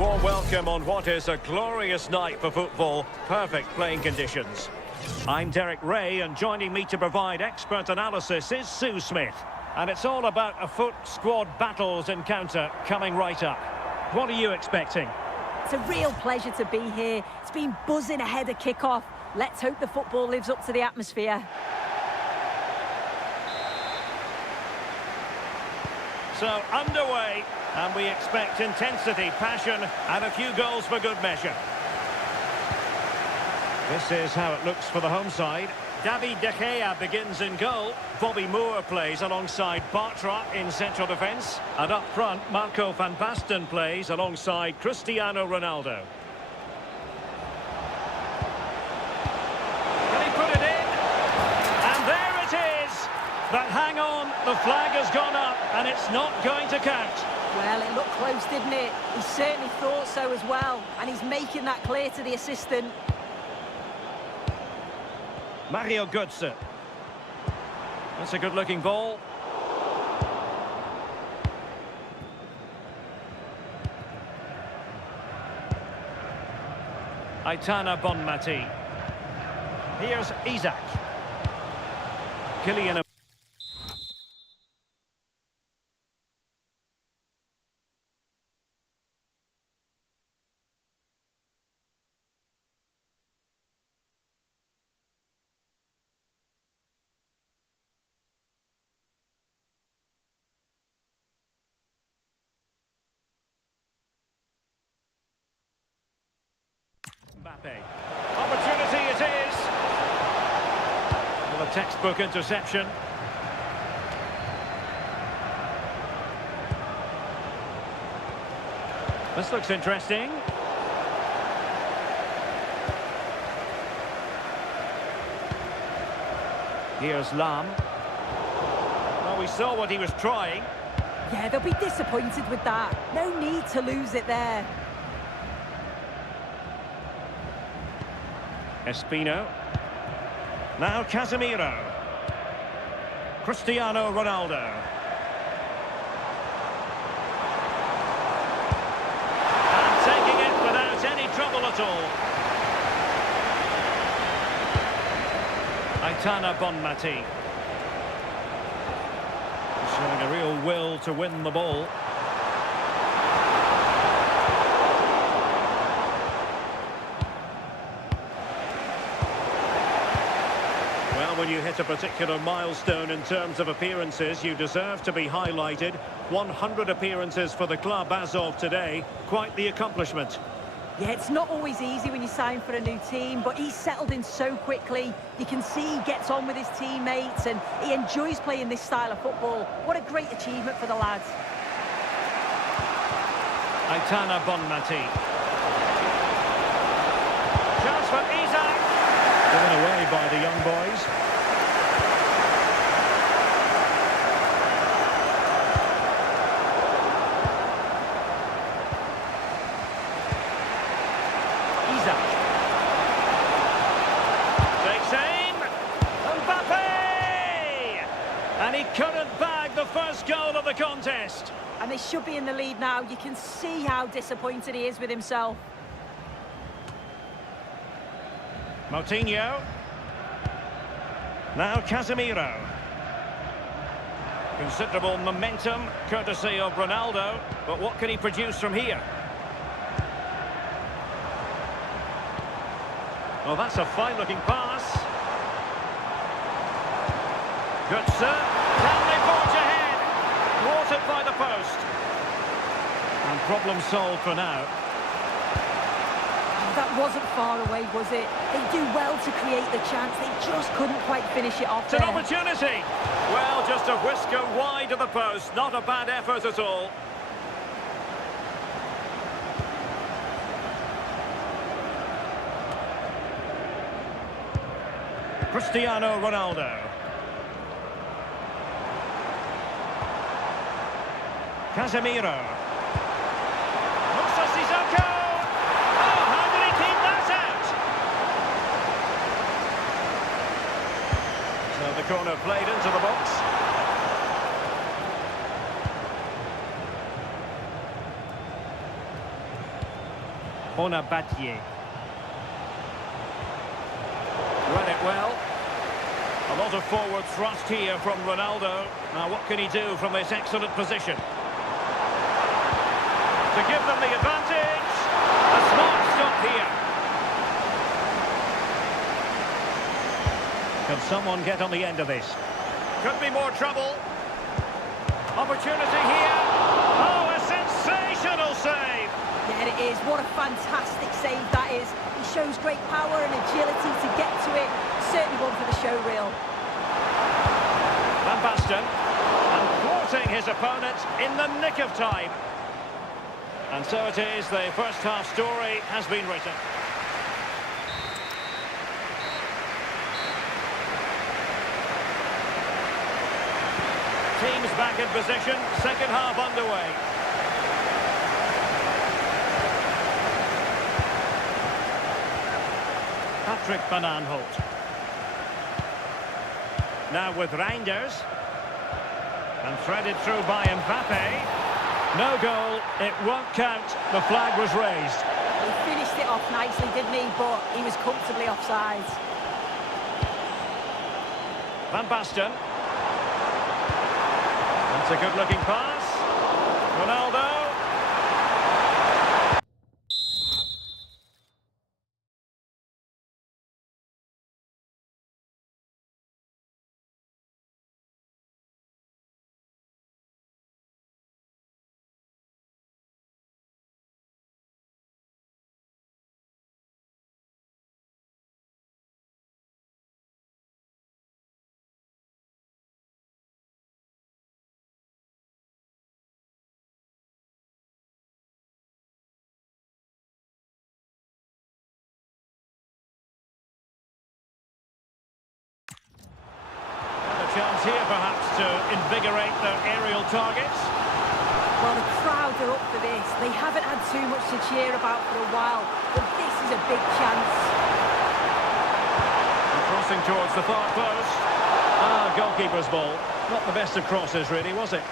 warm welcome on what is a glorious night for football. Perfect playing conditions. I'm Derek Ray, and joining me to provide expert analysis is Sue Smith. And it's all about a foot squad battles encounter coming right up. What are you expecting? It's a real pleasure to be here. It's been buzzing ahead of kick-off. Let's hope the football lives up to the atmosphere. So, underway, and we expect intensity, passion, and a few goals for good measure. This is how it looks for the home side. David De Gea begins in goal. Bobby Moore plays alongside Bartra in central defence. And up front, Marco van Basten plays alongside Cristiano Ronaldo. Can he put it in? And there it is! But hang on, the flag has gone up and it's not going to count. Well, it looked close, didn't it? He certainly thought so as well. And he's making that clear to the assistant. Mario Götze. That's a good-looking ball. Aitana Bonmati. Here's Isaac. Kalian. Opportunity it is. Well, a textbook interception. This looks interesting. Here's Lam. Well, we saw what he was trying. Yeah, they'll be disappointed with that. No need to lose it there. Espino. Now Casemiro. Cristiano Ronaldo. And taking it without any trouble at all. Aitana Bonmati. Showing a real will to win the ball. When you hit a particular milestone in terms of appearances, you deserve to be highlighted. 100 appearances for the club as of today. Quite the accomplishment. Yeah, it's not always easy when you sign for a new team, but he's settled in so quickly. You can see he gets on with his teammates and he enjoys playing this style of football. What a great achievement for the lads. Aitana Bonmati. Chance for Isaac. Given away by the young boys. Isaac. Takes aim. Mbappe! And he couldn't bag the first goal of the contest. And they should be in the lead now. You can see how disappointed he is with himself. Moutinho. Now Casemiro. Considerable momentum, courtesy of Ronaldo. But what can he produce from here? Well, that's a fine-looking pass. Götze. Can they forge ahead? Thwarted by the post. And problem solved for now. That wasn't far away, was it? They do well to create the chance. They just couldn't quite finish it off It's there. an opportunity. Well, just a whisker wide of the post. Not a bad effort at all. Cristiano Ronaldo. Casemiro. Musa Sissoko. Oh, how did he keep that out? So the corner played into the box. Battier. Read it well. A lot of forward thrust here from Ronaldo. Now what can he do from this excellent position? To give them the advantage. A smart stop here. Can someone get on the end of this? Could be more trouble. Opportunity here. Oh, a sensational save. Yeah, it is. What a fantastic save that is. He shows great power and agility to get to it. Certainly one for the show reel. Van Basten. And thwarting his opponent in the nick of time. And so it is, the first half story has been written. Teams back in position, second half underway. Patrick Van Aanholt. Now with Reinders. And threaded through by Mbappe. No goal, it won't count. The flag was raised. He finished it off nicely, didn't he? But he was comfortably offside. Van Basten. That's a good-looking pass. Ronaldo. Chance here perhaps to invigorate their aerial targets. Well, the crowd are up for this. They haven't had too much to cheer about for a while, but this is a big chance. And crossing towards the far post. Ah, goalkeeper's ball. Not the best of crosses really, was it?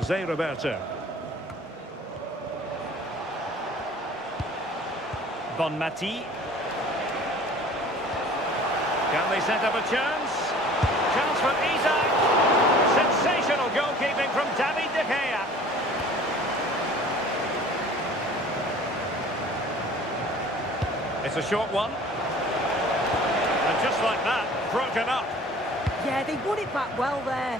Zé Roberto. Bonmati. Can they set up a chance? Chance for Isaac. Sensational goalkeeping from David De Gea. It's a short one. And just like that, broken up. Yeah, they won it back well there.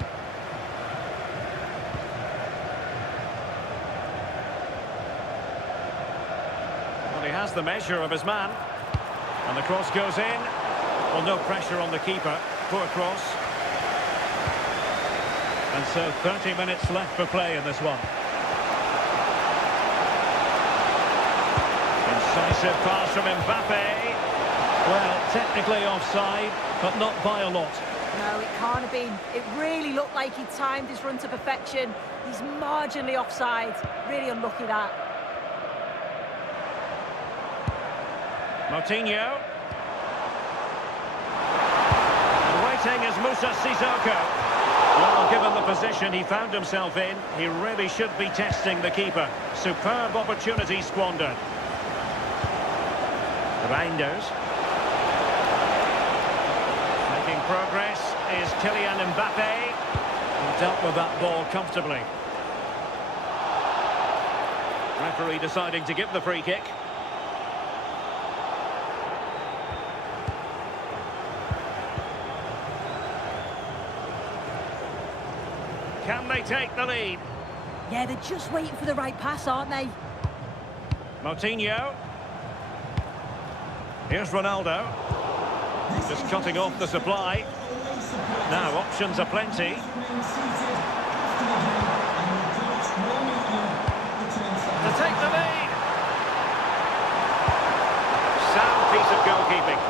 He has the measure of his man. And the cross goes in. Well, no pressure on the keeper. Poor cross. And so 30 minutes left for play in this one. Incisive pass from Mbappe. Well, technically offside, but not by a lot. No, it can't have been. It really looked like he timed his run to perfection. He's marginally offside. Really unlucky that. Moutinho. And waiting is Moussa Sissoko. Well, given the position he found himself in, he really should be testing the keeper. Superb opportunity squandered. Reinders. Making progress is Kalian Mbappe. He dealt with that ball comfortably. Referee deciding to give the free kick. Can they take the lead? Yeah, they're just waiting for the right pass, aren't they? Moutinho. Here's Ronaldo. Just cutting off the supply. Now, options are plenty. To take the lead. Sound piece of goalkeeping.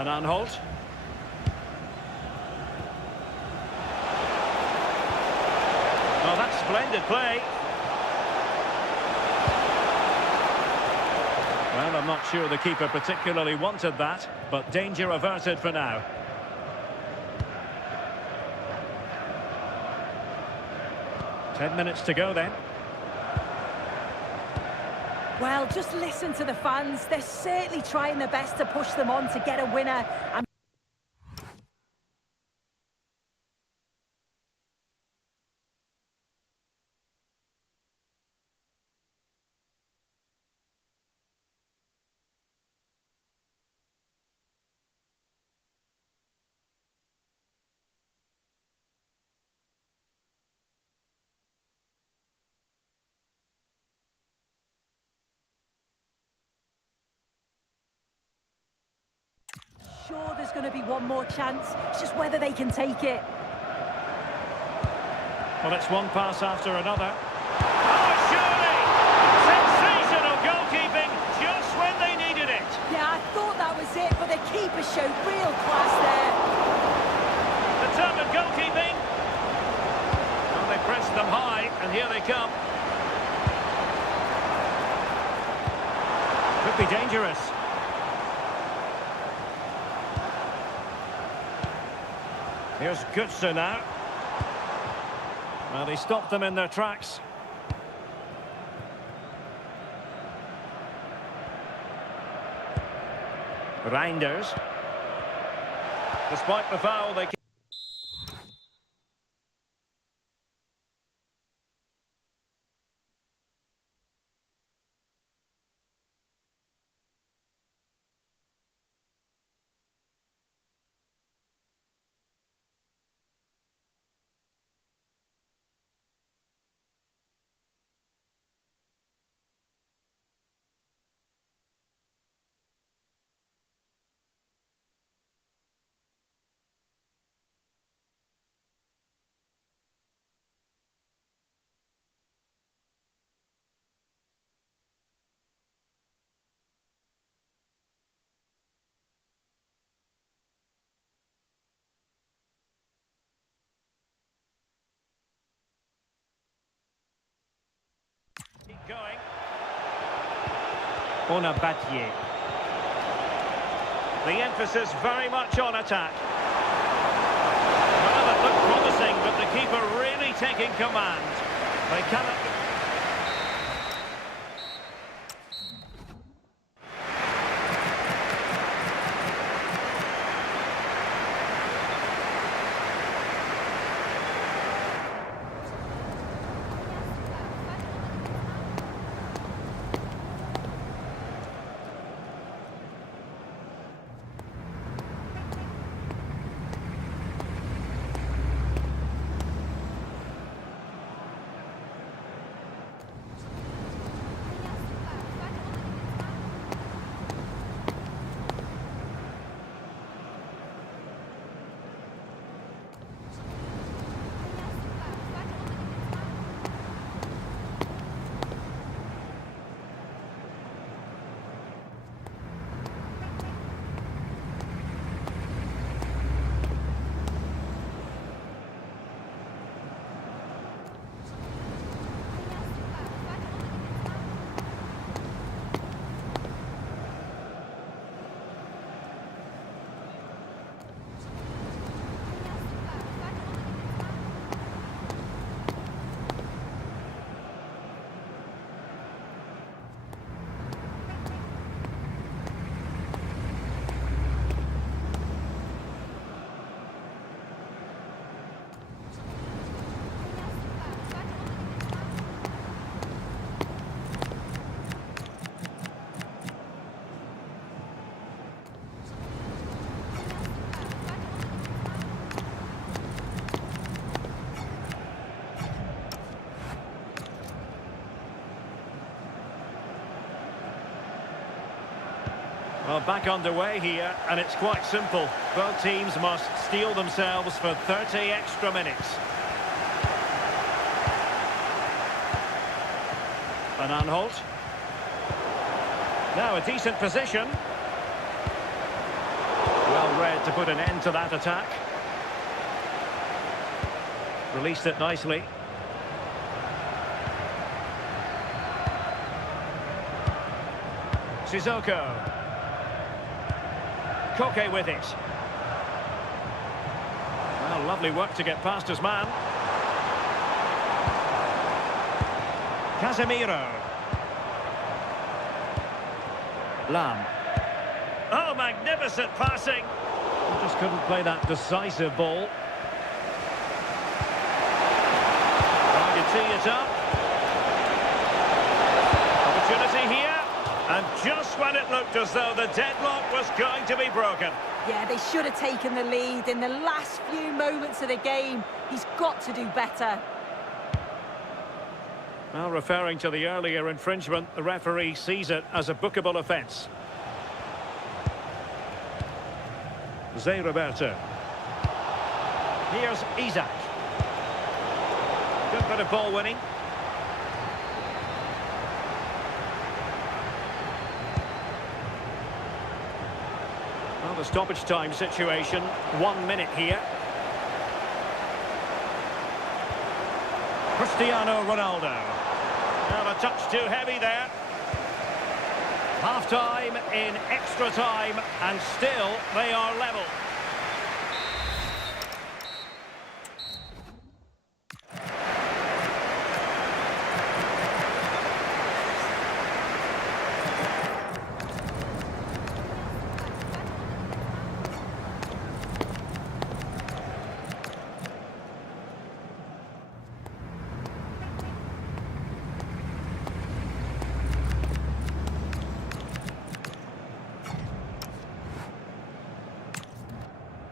An Anholt. Oh, that's splendid play. Well, I'm not sure the keeper particularly wanted that, but danger averted for now. Ten minutes to go then. Well, just listen to the fans. They're certainly trying their best to push them on to get a winner. And sure, there's going to be one more chance. It's just whether they can take it. Well, it's one pass after another. Oh, surely! Sensational goalkeeping just when they needed it. Yeah, I thought that was it, but the keeper showed real class there. Determined goalkeeping. Well, they pressed them high, and here they come. Could be dangerous. Here's Götze now. Well, he stopped them in their tracks. Reinders. Despite the foul, they... Keep going. Onabatier. The emphasis very much on attack. Well, it looked promising, but the keeper really taking command. They cannot... Well, back underway here, and it's quite simple. Both teams must steel themselves for 30 extra minutes. An Anholt. Now a decent position. Well read to put an end to that attack. Released it nicely. Sissoko. Koke with it. Well, lovely work to get past his man. Casemiro. Lam. Oh, magnificent passing. Just couldn't play that decisive ball. I can tee it up. Opportunity here. And just when it looked as though the deadlock was going to be broken. Yeah, they should have taken the lead in the last few moments of the game. He's got to do better. Well, referring to the earlier infringement, the referee sees it as a bookable offence. Zé Roberto. Here's Isaac. Good bit of ball winning. Well, the stoppage time situation, 1 minute here. Cristiano Ronaldo. Well, a touch too heavy there. Half-time in extra time, and still they are level.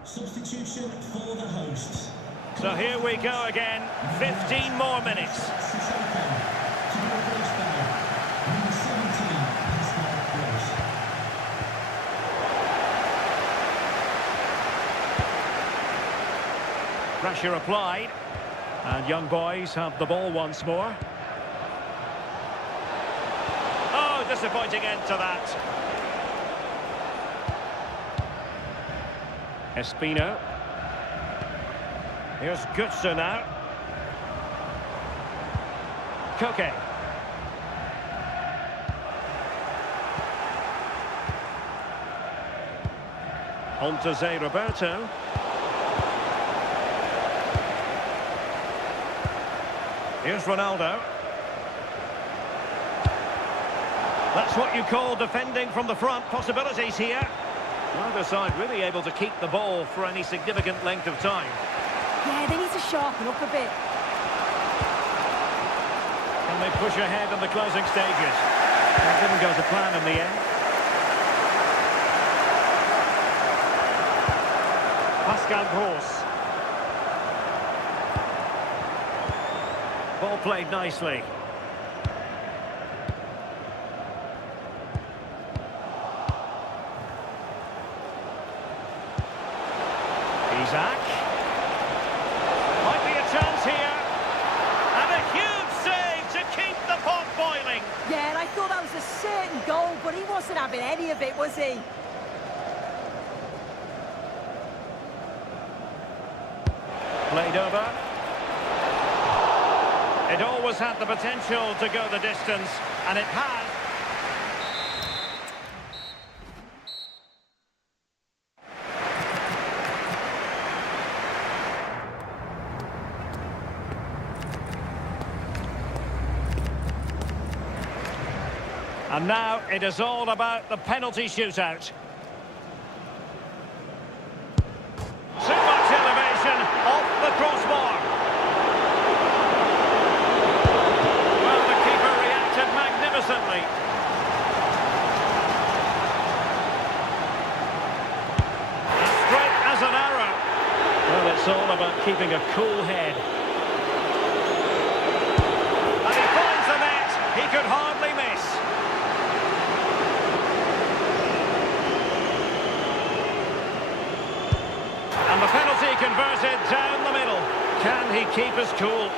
Substitution for the hosts. So here we go again, 15 more minutes. Pressure applied, and young boys have the ball once more. Oh, disappointing end to that. Espino. Here's Götze now. Koke. On to Zé Roberto. Here's Ronaldo. That's what you call defending from the front. Possibilities here. Neither side really able to keep the ball for any significant length of time. Yeah, they need to sharpen up a bit. Can they push ahead in the closing stages? That didn't go to plan in the end. Pascal Gross. Ball played nicely. Isaac. Might be a chance here. And a huge save to keep the pot boiling. Yeah, and I thought that was a certain goal, but he wasn't having any of it, was he? Played over. It always had the potential to go the distance, and it has. And now it is all about the penalty shootout. Too much elevation off the crossbar. Well, the keeper reacted magnificently. As straight as an arrow. Well, it's all about keeping a cool head. And he finds the net. He could hardly miss. And the penalty converted down the middle. Can he keep his cool?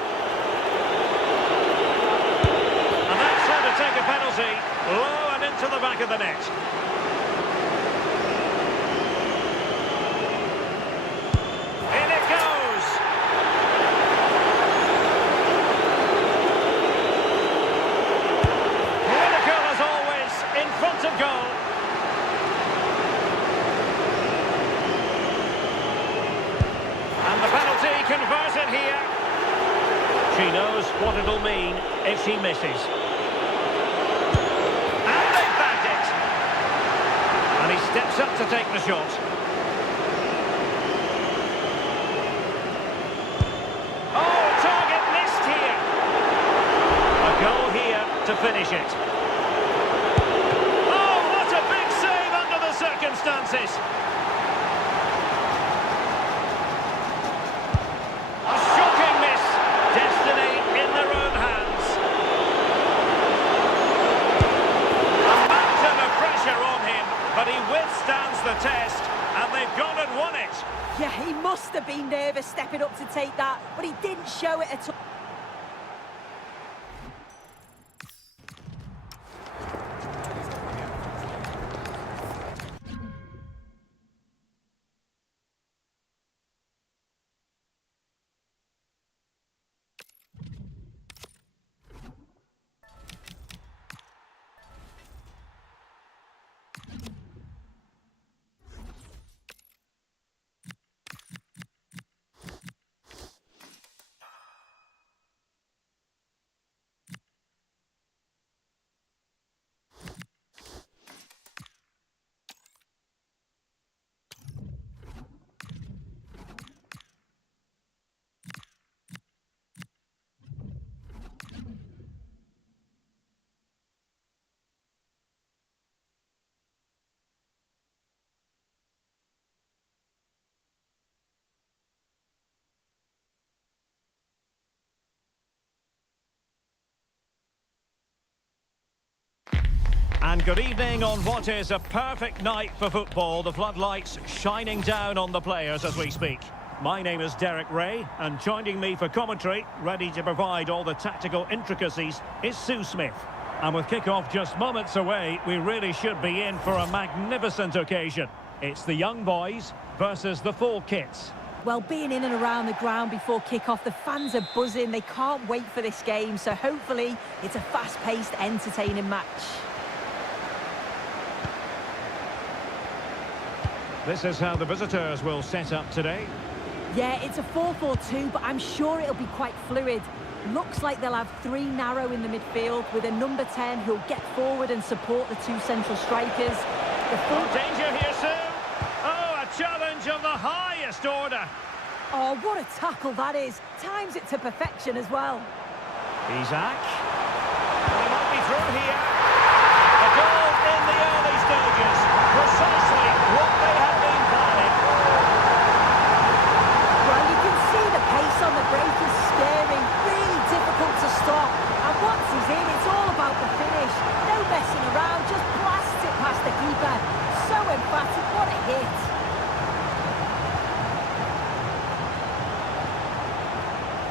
And that's how to take a penalty. Low and into the back of the net. She knows what it'll mean if she misses. And they bagged it! And he steps up to take the shot. Oh, target missed here! A goal here to finish it. Oh, what a big save under the circumstances! A shocking miss. Destiny in their own hands. A mountain of pressure on him, but he withstands the test, and they've gone and won it. Yeah, he must have been nervous stepping up to take that, but he didn't show it at all. And good evening on what is a perfect night for football. The floodlights shining down on the players as we speak. My name is Derek Ray, and joining me for commentary, ready to provide all the tactical intricacies, is Sue Smith. And with kick-off just moments away, we really should be in for a magnificent occasion. It's the young boys versus the full kits. Well, being in and around the ground before kick-off, the fans are buzzing. They can't wait for this game, so hopefully it's a fast-paced, entertaining match. This is how the visitors will set up today. Yeah, it's a 4-4-2, but I'm sure it'll be quite fluid. Looks like they'll have three narrow in the midfield with a number 10 who'll get forward and support the two central strikers. The full danger here, Sue. Oh, a challenge of the highest order. Oh, what a tackle that is. Times it to perfection as well. Isaac. They might be through here. A goal in the early stages. Precisely what they have been planning. Well, you can see the pace on the break is scary. Really difficult to stop. And once he's in, it's all about the finish. No messing around, just blasts it past the keeper. So emphatic, what a hit.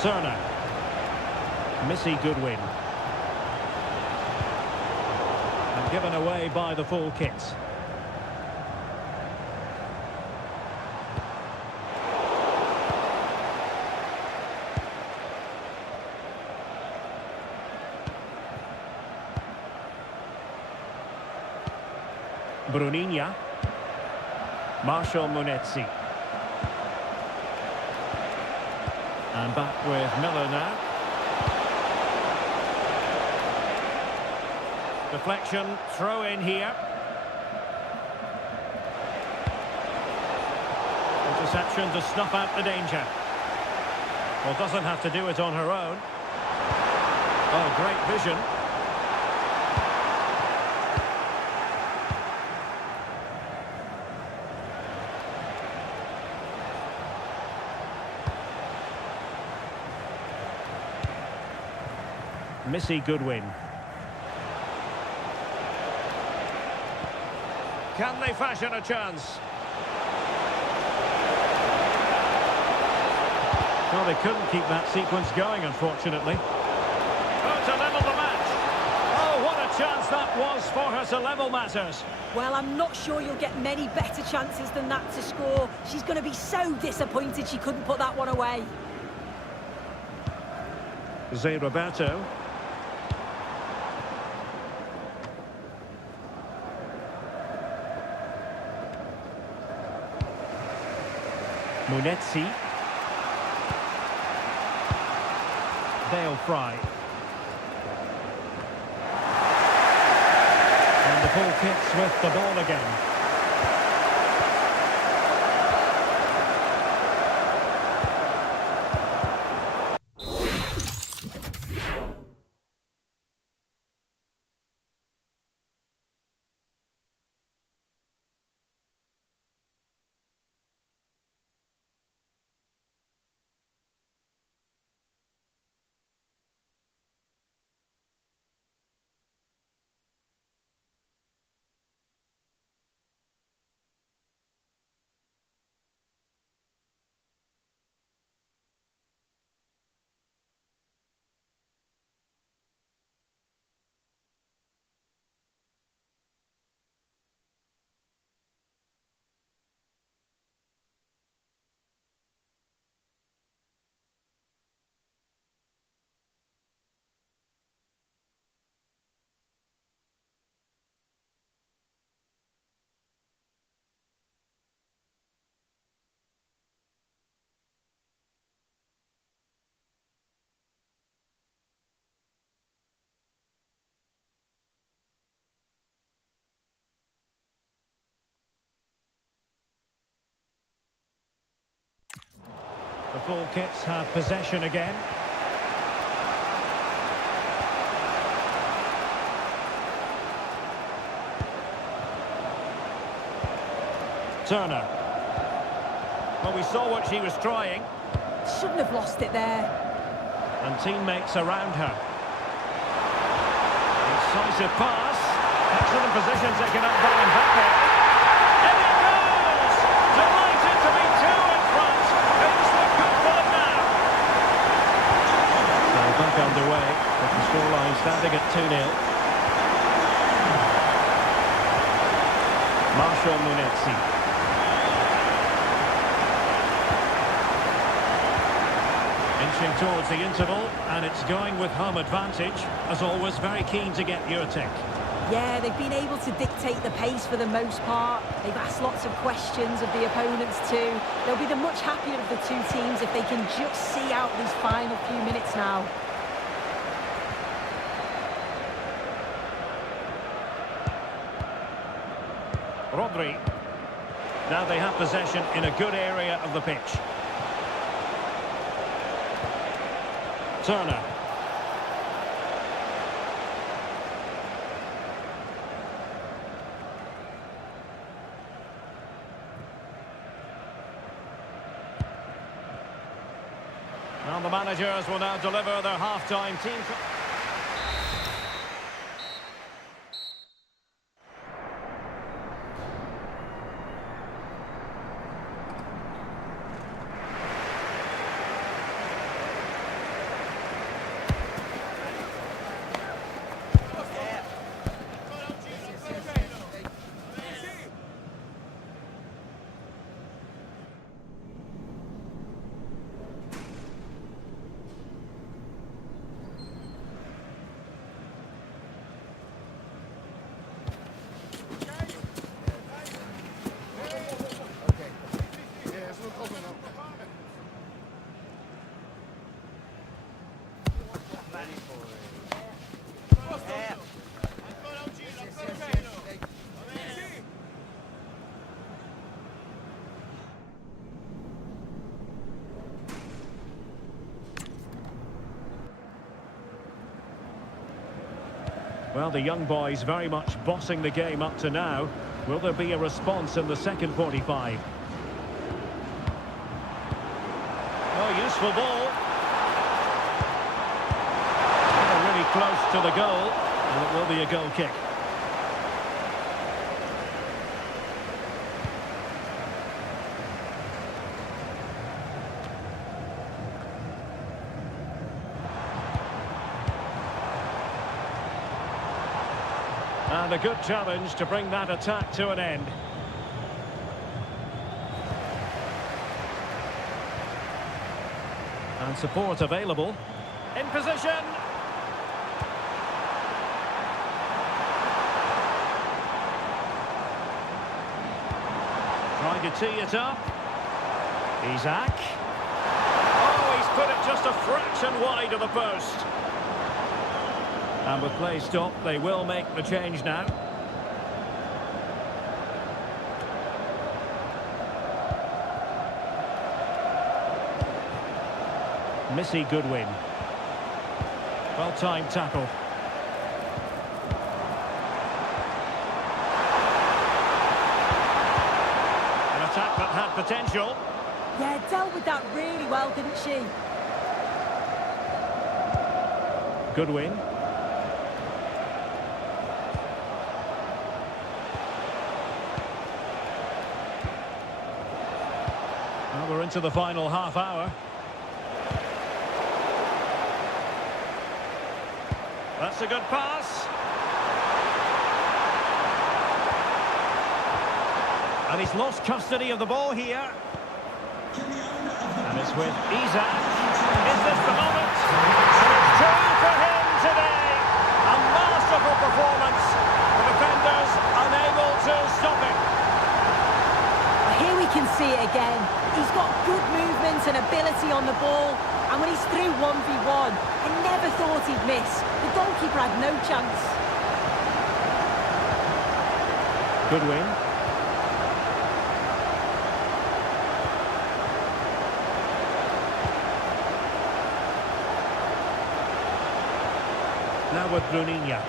Turner. Missy Goodwin. And given away by the full kits. Bruninha. Marshall Munetsi. And back with Miller now. Deflection, throw in here. Interception to snuff out the danger. Well, doesn't have to do it on her own. Oh, great vision. Missy Goodwin. Can they fashion a chance? Well, they couldn't keep that sequence going, unfortunately. Oh, to level the match. Oh, what a chance that was for her to level matters. Well, I'm not sure you'll get many better chances than that to score. She's going to be so disappointed she couldn't put that one away. Zé Roberto. Munetsi. they'll fry. And the full kits with the ball again. The full kits have possession again. Turner. Well, we saw what she was trying. Shouldn't have lost it there. And teammates around her. Incisive pass. Excellent position taken up by Mbappe. In it goes! Delighted to be two in front. Who's the good one now? So back underway, with the scoreline standing at 2-0. Marshall Munetsi. Inching towards the interval, and it's going with home advantage. As always, very keen to get your take. Yeah, they've been able to dictate the pace for the most part. They've asked lots of questions of the opponents too. They'll be the much happier of the two teams if they can just see out these final few minutes now. Rodri. Now they have possession in a good area of the pitch. Turner. Well, the managers will now deliver their half-time team. Well, the young boys very much bossing the game up to now. Will there be a response in the second 45? Oh, useful ball. They're really close to the goal, and it will be a goal kick. And a good challenge to bring that attack to an end. And support available. In position. Trying to tee it up. Isaac. Oh, he's put it just a fraction wide of the post. And with play stopped, they will make the change now. Missy Goodwin. Well-timed tackle. An attack that had potential. Yeah, dealt with that really well, didn't she? Goodwin. Well, we're into the final half hour. That's a good pass. And he's lost custody of the ball here. And it's with Isaac. Is this the moment? And it's true for him today. A masterful performance. The defenders unable to stop it. Here we can see it again. He's got good movement and ability on the ball. And when he's through 1v1, I never thought he'd miss. The goalkeeper had no chance. Goodwin. Now with Bruninha.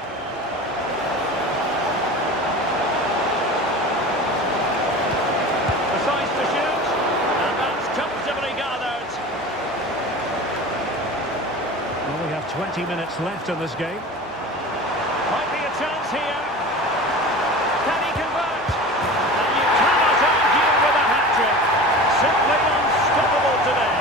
Decides to shoot, and that's comfortably gathered. Well, we have 20 minutes left in this game. Might be a chance here. Can he convert? And you cannot argue with a hat-trick. Simply unstoppable today.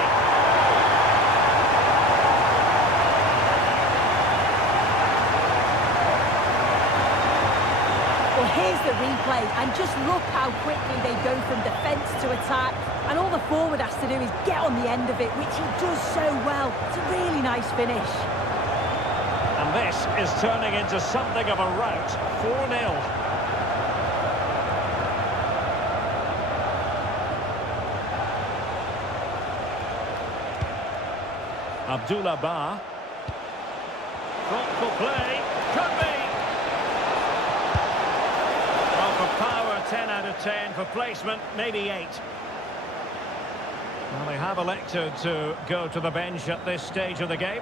Well, here's the replay, and just look how quickly they go from defence to attack. And all the forward has to do is get on the end of it, which he does so well. It's a really nice finish. And this is turning into something of a rout. 4-0. Abdullah Ba. Thoughtful play. Could be. Well, for power, 10 out of 10. For placement, maybe 8. Well, they have elected to go to the bench at this stage of the game.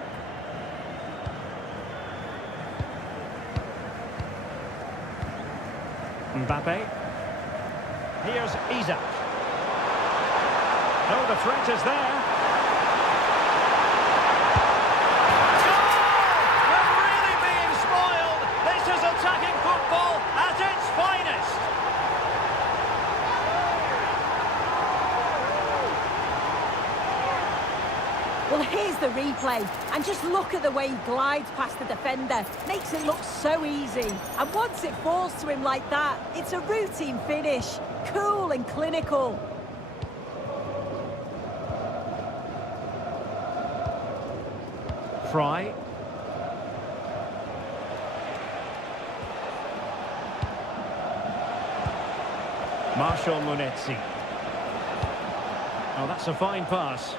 Mbappe. Here's Isaac. Oh, the threat is there. We're really being spoiled. This is attacking football at its finest. Well, here's the replay, and just look at the way he glides past the defender. Makes it look so easy. And once it falls to him like that, it's a routine finish. Cool and clinical. Fry. Marshall Munetsi. Oh, that's a fine pass.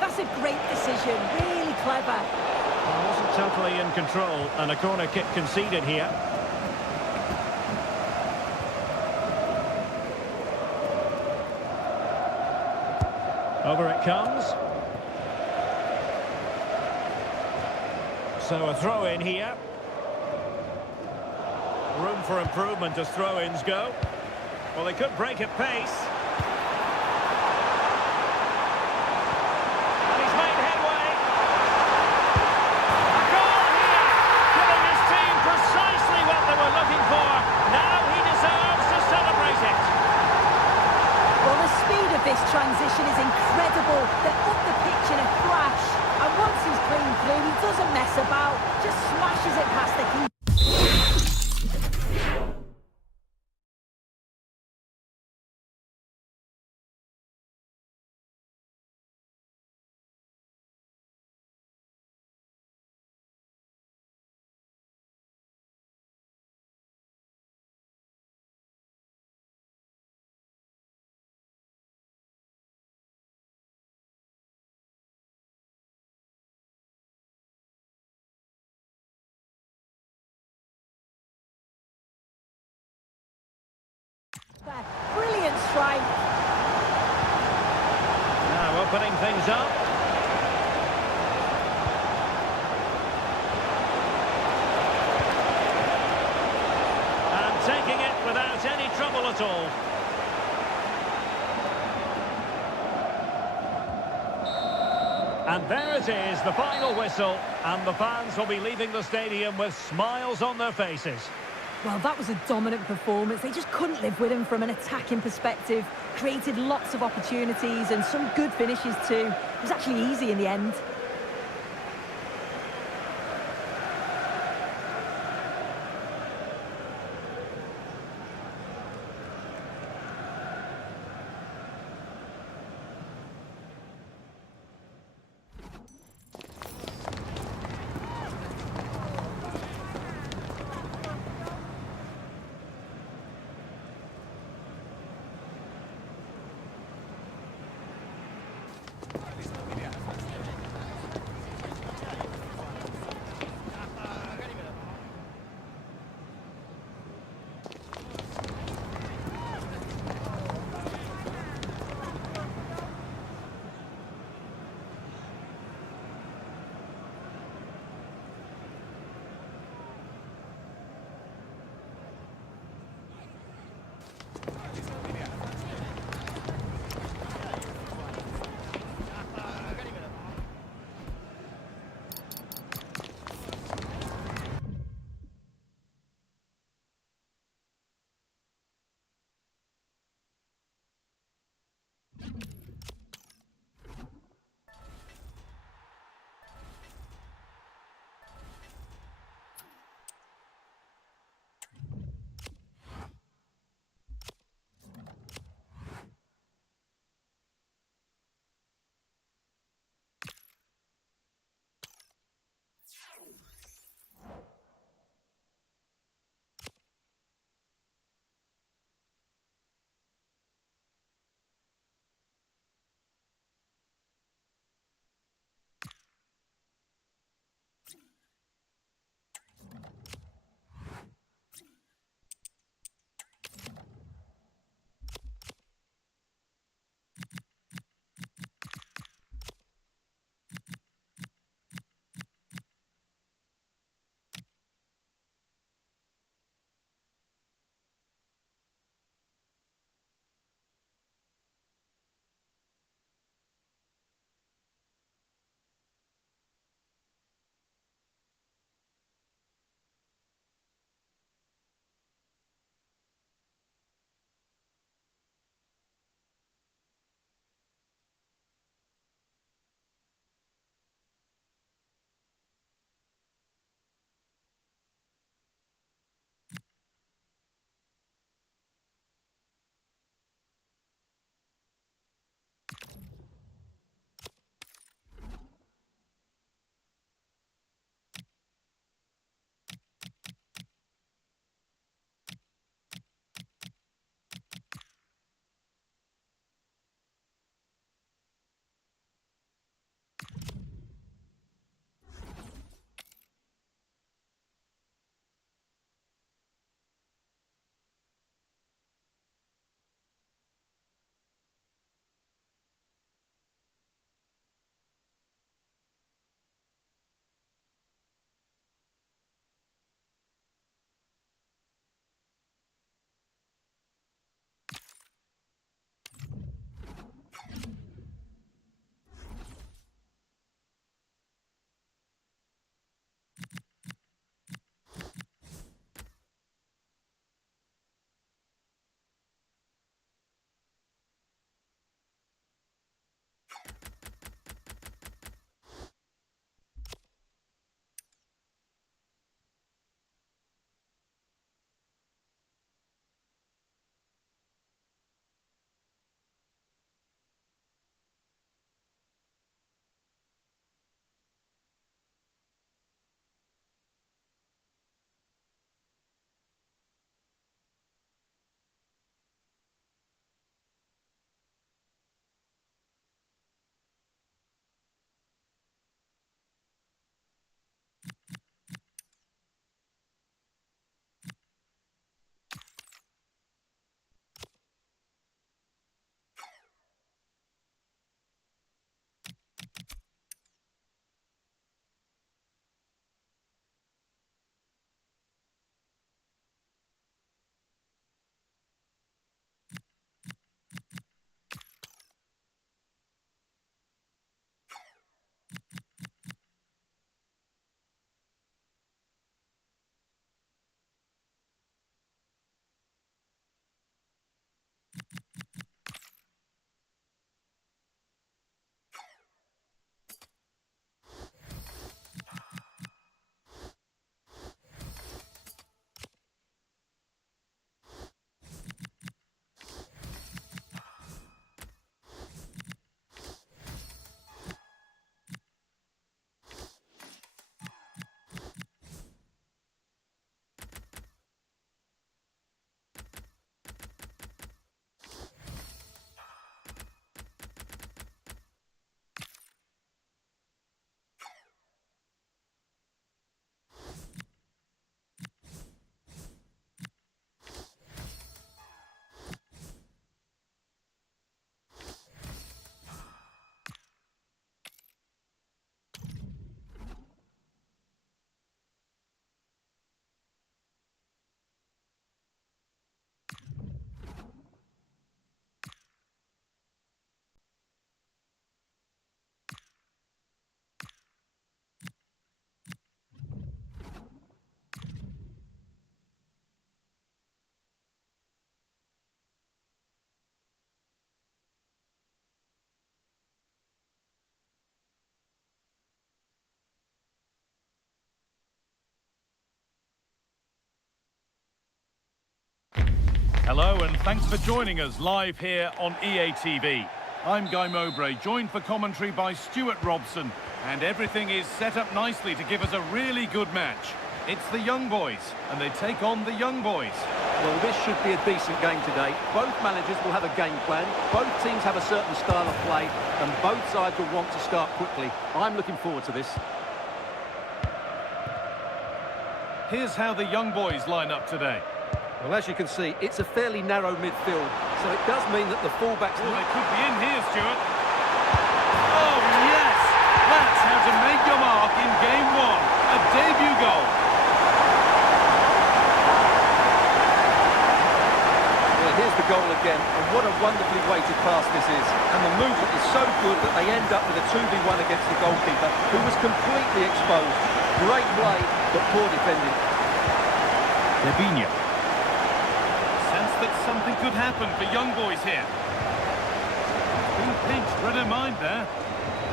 That's a great decision, really clever. Well, wasn't totally in control, and a corner kick conceded here. Over it comes. So a throw in here. Room for improvement as throw-ins go. Well, they could break at pace. And he's made headway. A goal here, giving his team precisely what they were looking for. Now he deserves to celebrate it. Well, the speed of this transition is incredible. They're up the pitch in a flash. And once he's clean through, he doesn't mess about. Just smashes it past the keeper. opening things up. And taking it without any trouble at all. And there it is, the final whistle, and the fans will be leaving the stadium with smiles on their faces. Well, that was a dominant performance. They just couldn't live with him from an attacking perspective. Created lots of opportunities and some good finishes too. It was actually easy in the end. Hello and thanks for joining us live here on EA TV. I'm Guy Mowbray, joined for commentary by Stuart Robson, and everything is set up nicely to give us a really good match. It's the young boys, and they take on the young boys. Well, this should be a decent game today. Both managers will have a game plan, both teams have a certain style of play, and both sides will want to start quickly. I'm looking forward to this. Here's how the young boys line up today. Well, as you can see, it's a fairly narrow midfield, so it does mean that the fullbacks... Oh, they could be in here, Stuart. Oh, yes! That's how to make your mark in game one. A debut goal. Well, here's the goal again, and what a wonderfully weighted pass this is. And the movement is so good that they end up with a 2v1 against the goalkeeper, who was completely exposed. Great play, but poor defending. Lebinha. Sense that something could happen for young boys here. Being pinched, read her mind there.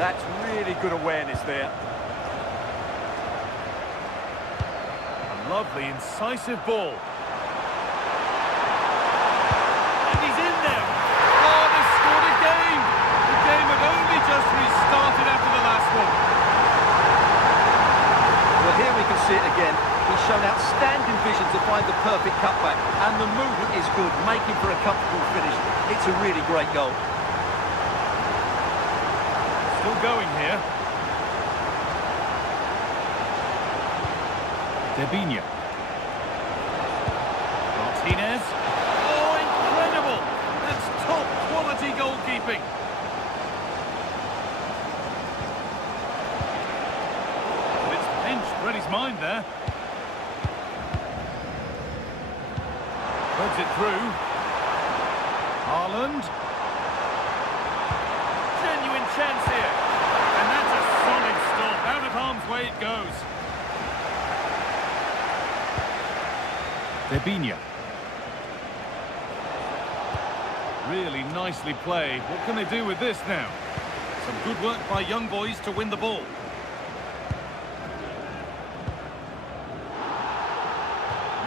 That's really good awareness there. A lovely, incisive ball. And he's in there. Oh, they've scored again. The game had only just restarted after the last one. Well, here we can see it again. He's shown outstanding vision to find the perfect cutback, and the movement is good, making for a comfortable finish. It's a really great goal. Still going here. Lebinha. Martinez. Oh, incredible! That's top quality goalkeeping. It's pinched, read his mind there. Threads it through. Haaland. Genuine chance here. And that's a solid stop. Out of harm's way it goes. Lebinha. Really nicely played. What can they do with this now? Some good work by young boys to win the ball.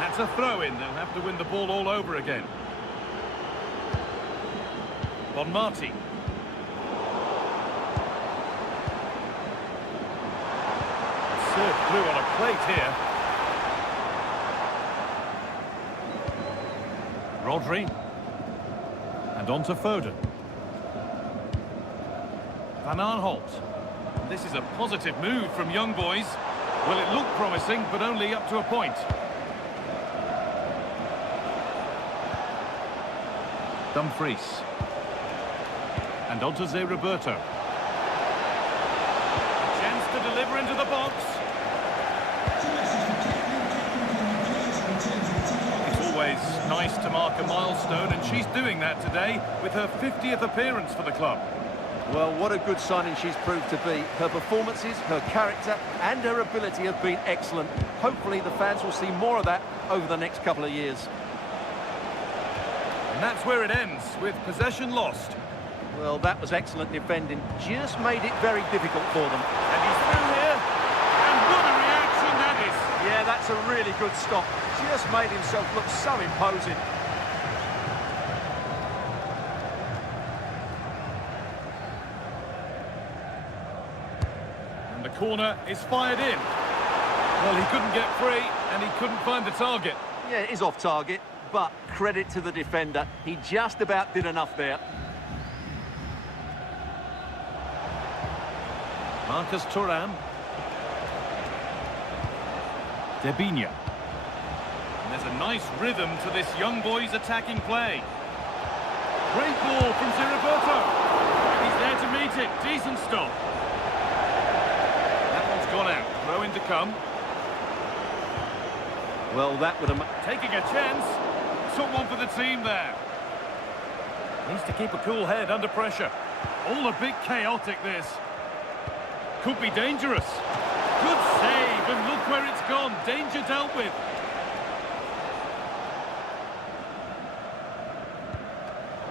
That's a throw-in. They'll have to win the ball all over again. Bonmati. Served through on a plate here. Rodri. And on to Foden. Van Aanholt. This is a positive move from young boys. Well, it looked promising, but only up to a point. Dumfries. And on to Zé Roberto. Chance to deliver into the box. It's always nice to mark a milestone, and she's doing that today with her 50th appearance for the club. Well, what a good signing she's proved to be. Her performances, her character, and her ability have been excellent. Hopefully the fans will see more of that over the next couple of years. And that's where it ends, with possession lost. Well, that was excellent defending. Just made it very difficult for them. And he's through here. And what a reaction that is. Yeah, that's a really good stop. Just made himself look so imposing. And the corner is fired in. Well, he couldn't get free, and he couldn't find the target. Yeah, it is off target, but credit to the defender. He just about did enough there. Marcus Thuram. Lebinha. And there's a nice rhythm to this young boy's attacking play. Great ball from Zé Roberto. He's there to meet it. Decent stop. That one's gone out. Throw in to come. Well, that would have... Taking a chance. Took one for the team there. Needs to keep a cool head under pressure. All a bit chaotic, this. Could be dangerous. Good save, and look where it's gone. Danger dealt with.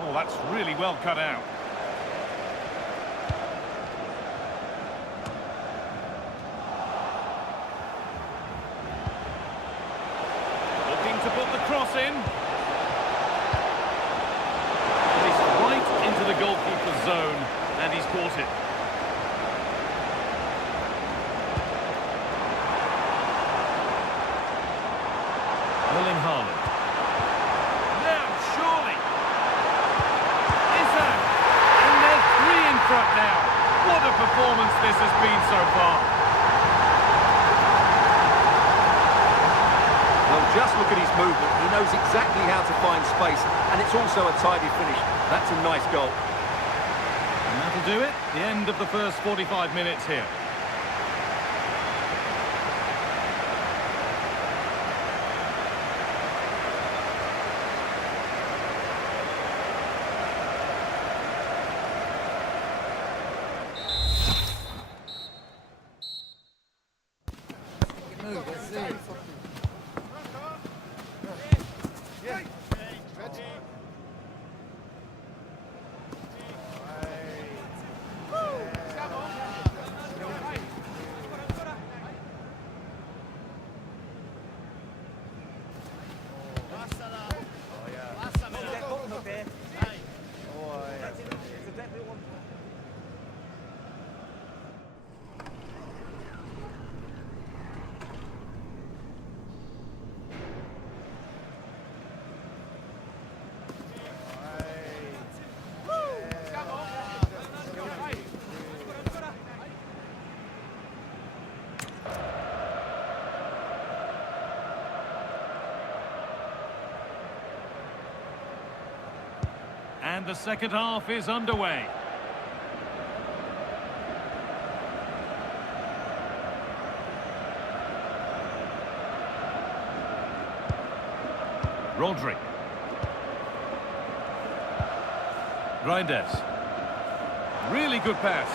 Oh, that's really well cut out. Looking to put the cross in. And he's caught it. Erling Haaland. Now, surely. Is that? And they're 3 in front now. What a performance this has been so far. Well, just look at his movement. He knows exactly how to find space, and it's also a tidy finish. That's a nice goal. And that'll do it. The end of the first 45 minutes here. And the second half is underway. Rodri. Reinders. Really good pass.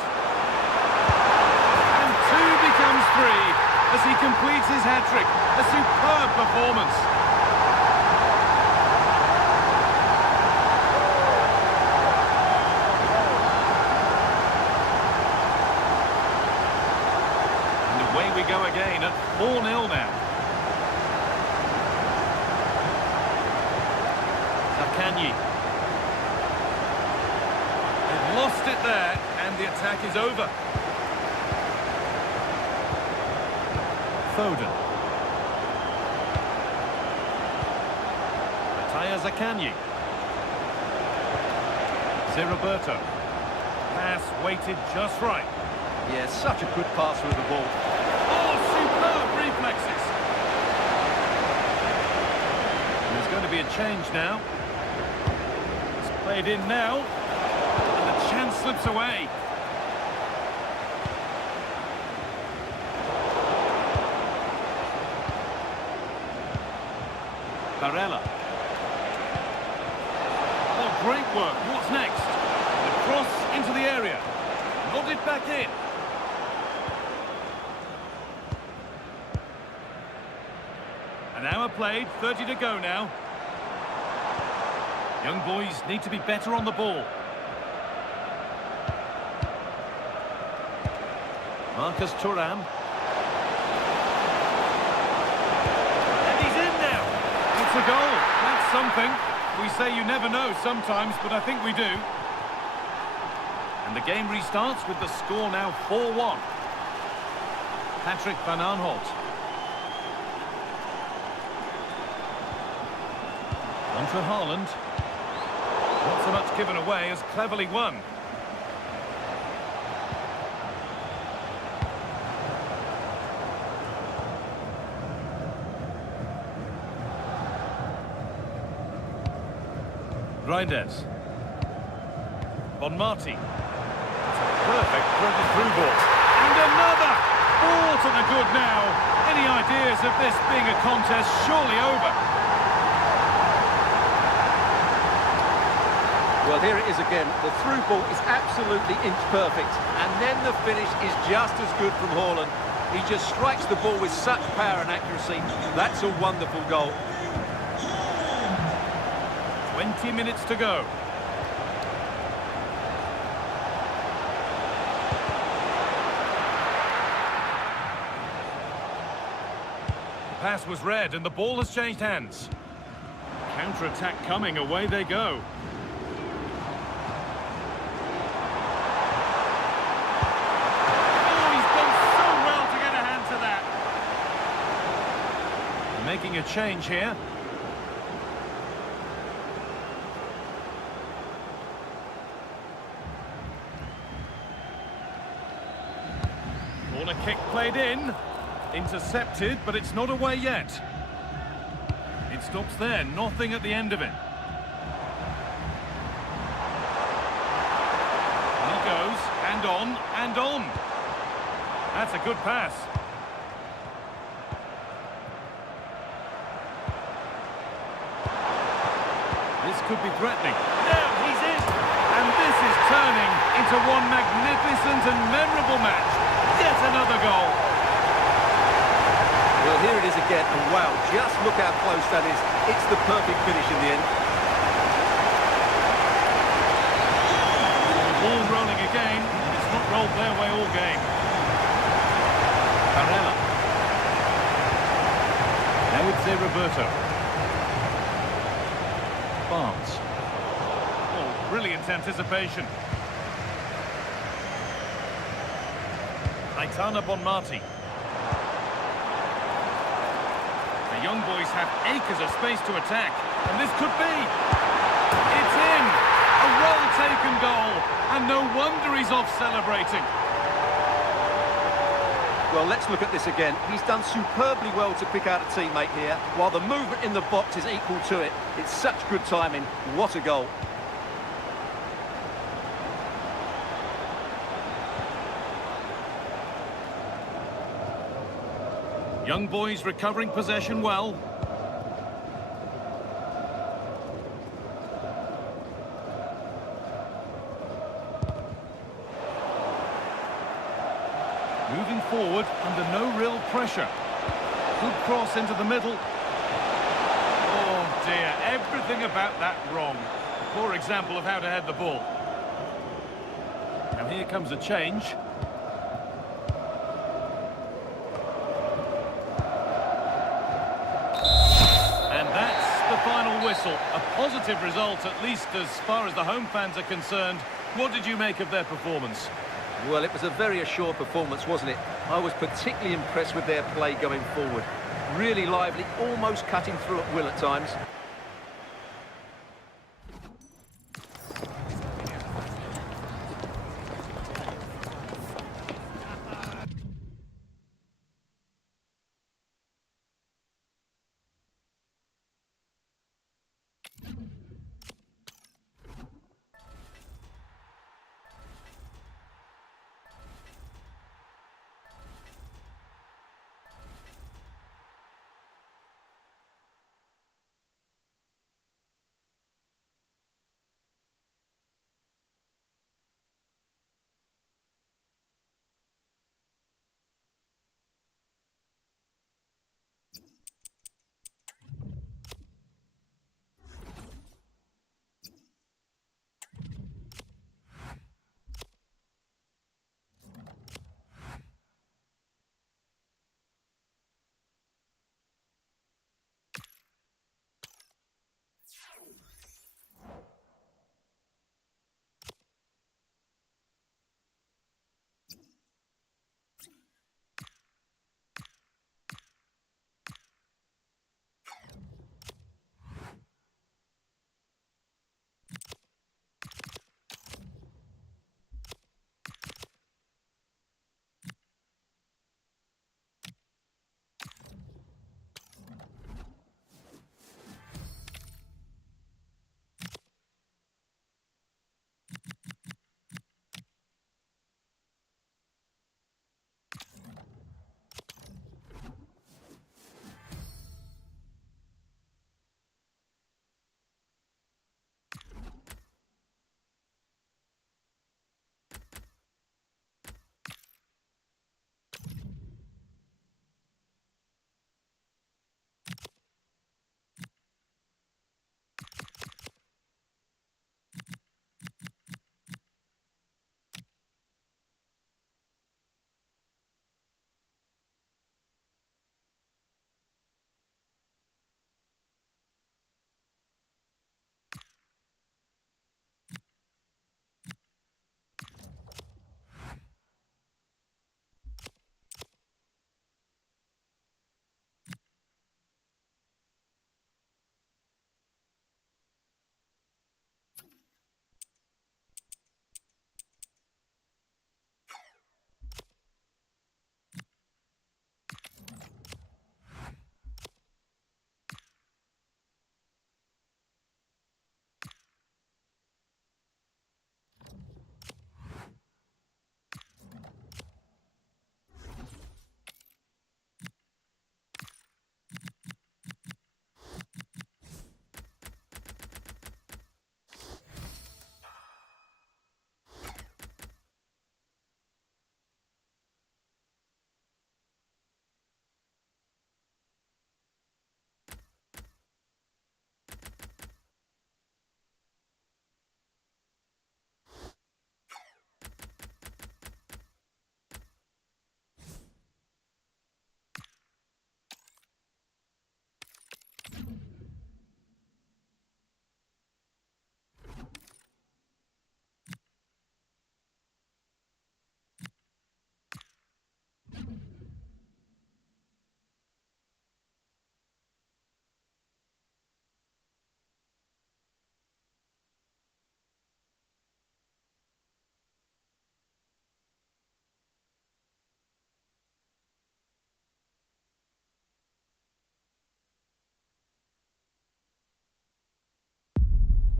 And 2 becomes 3 as he completes his hat-trick. A superb performance. We go again at 4-0 now. Zakanyi. They've lost it there, and the attack is over. Foden. Mattia Zakanyi. Roberto. Pass weighted just right. Yeah, such a good passer of the ball. Oh, superb reflexes. And there's going to be a change now. It's played in now. And the chance slips away. Barella. Oh, great work. What's next? The cross into the area. Nodded back in. An hour played, 30 to go now. Young boys need to be better on the ball. Marcus Thuram. And he's in now. It's a goal. That's something. We say you never know sometimes, but I think we do. And the game restarts with the score now 4-1. Patrick van Aanholt. On to Haaland. Not so much given away as cleverly won. Reinders. Bon Marti. It's a perfect through ball. And another! All to the good now. Any ideas of this being a contest surely over? Well, here it is again. The through ball is absolutely inch perfect. And then the finish is just as good from Haaland. He just strikes the ball with such power and accuracy. That's a wonderful goal. 20 minutes to go. The pass was read and the ball has changed hands. Counter-attack coming, away they go. Making a change here. Corner kick played in. Intercepted, but it's not away yet. It stops there, nothing at the end of it. And he goes, and on, and on. That's a good pass. This could be threatening. No, he's in! And this is turning into one magnificent and memorable match. Yet another goal. Well, here it is again, and wow, just look how close that is. It's the perfect finish in the end. Ball rolling again. It's not rolled their way all game. Barella. Now it's Roberto. Barnes. Oh, brilliant anticipation. Aitana Bonmati. The young boys have acres of space to attack, and this could be. It's in! A well-taken goal, and no wonder he's off celebrating. Well, let's look at this again. He's done superbly well to pick out a teammate here, while the movement in the box is equal to it. It's such good timing. What a goal. Young boys recovering possession well. Moving forward under no real pressure. Good cross into the middle. Oh dear, everything about that wrong. A poor example of how to head the ball. Now here comes a change. And that's the final whistle. A positive result, at least as far as the home fans are concerned. What did you make of their performance? Well, it was a very assured performance, wasn't it? I was particularly impressed with their play going forward. Really lively, almost cutting through at will at times.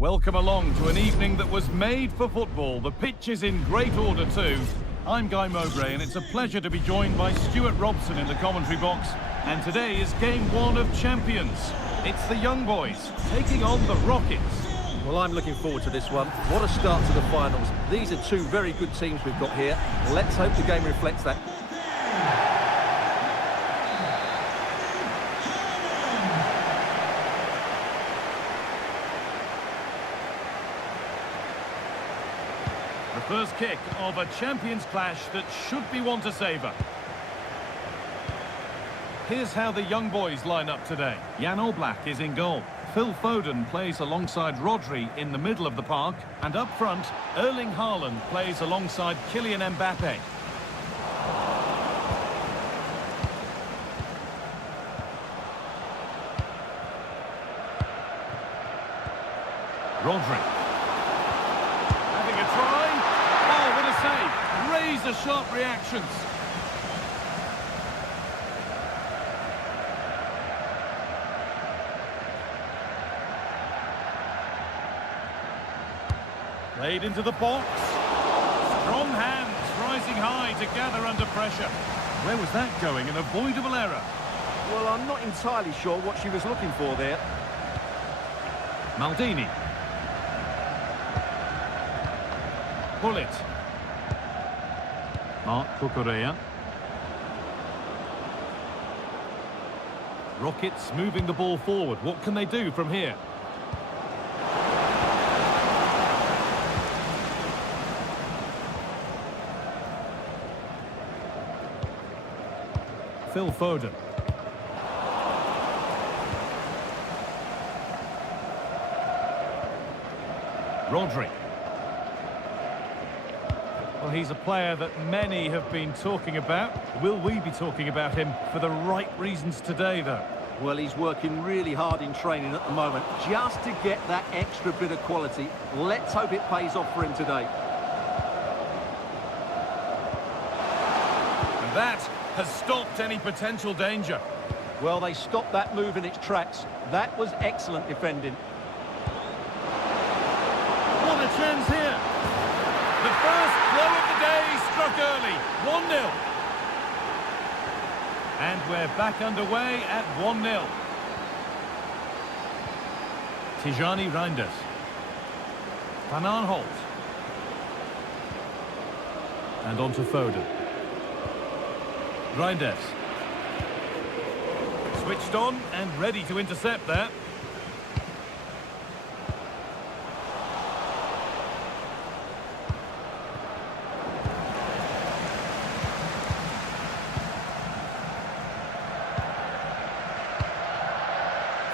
Welcome along to an evening that was made for football. The pitch is in great order too. I'm Guy Mowbray and it's a pleasure to be joined by Stuart Robson in the commentary box. And today is game one of Champions. It's the young boys taking on the Rockets. Well, I'm looking forward to this one. What a start to the finals. These are two very good teams we've got here. Let's hope the game reflects that. The first kick of a Champions clash that should be one to savour. Here's how the young boys line up today. Jan Oblak is in goal. Phil Foden plays alongside Rodri in the middle of the park. And up front, Erling Haaland plays alongside Kylian Mbappe. Rodri. Having a try. Oh, what a save. Razor-sharp reactions. Played into the box. Strong hands rising high to gather under pressure. Where was that going? An avoidable error. Well, I'm not entirely sure what she was looking for there. Maldini. Pull it. Mark Cucurella. Rockets moving the ball forward. What can they do from here? Phil Foden. Rodri. Well, he's a player that many have been talking about. Will we be talking about him for the right reasons today, though? Well, he's working really hard in training at the moment, just to get that extra bit of quality. Let's hope it pays off for him today. And that has stopped any potential danger. Well, they stopped that move in its tracks. That was excellent defending. What a chance here. The first blow of the day struck early. 1-0. And we're back underway at 1-0. Tijani Reinders. Van Aanholt. And on to Foden. Reinders. Switched on and ready to intercept that.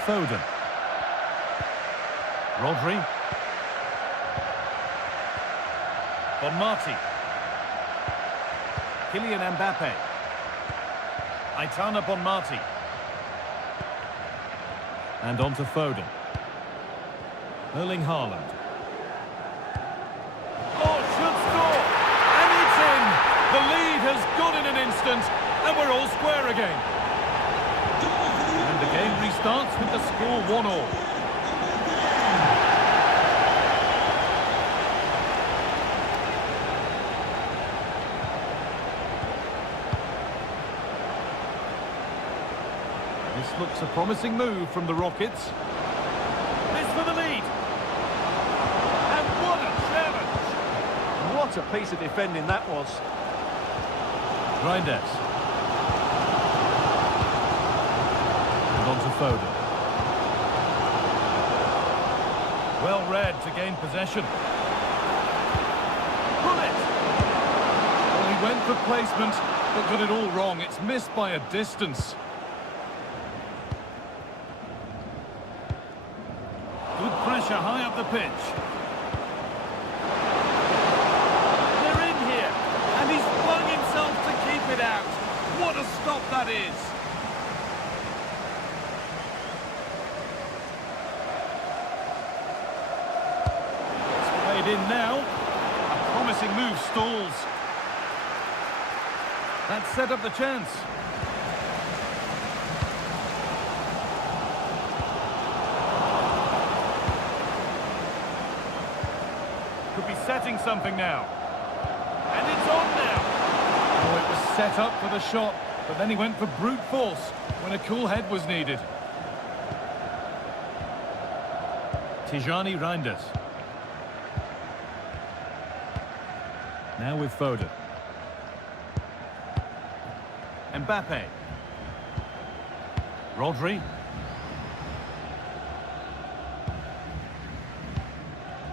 Foden. Rodri. Bonmati. Kylian Mbappe. Aitana Bonmati. And on to Foden. Erling Haaland. Oh, should score! And it's in! The lead has gone in an instant, and we're all square again. And the game restarts with the score 1-1. This looks a promising move from the Rockets. This for the lead. And what a challenge! What a piece of defending that was. Reinders. And on to Foden. Well read to gain possession. Pull it! Well, he went for placement, but got it all wrong. It's missed by a distance. Good pressure high up the pitch. They're in here, and he's flung himself to keep it out. What a stop that is. It's played in now. A promising move stalls. That set up the chance. resetting something now. And it's on now. Oh, it was set up for the shot, but then he went for brute force when a cool head was needed. Tijani Reinders. Now with Foden. Mbappe. Rodri.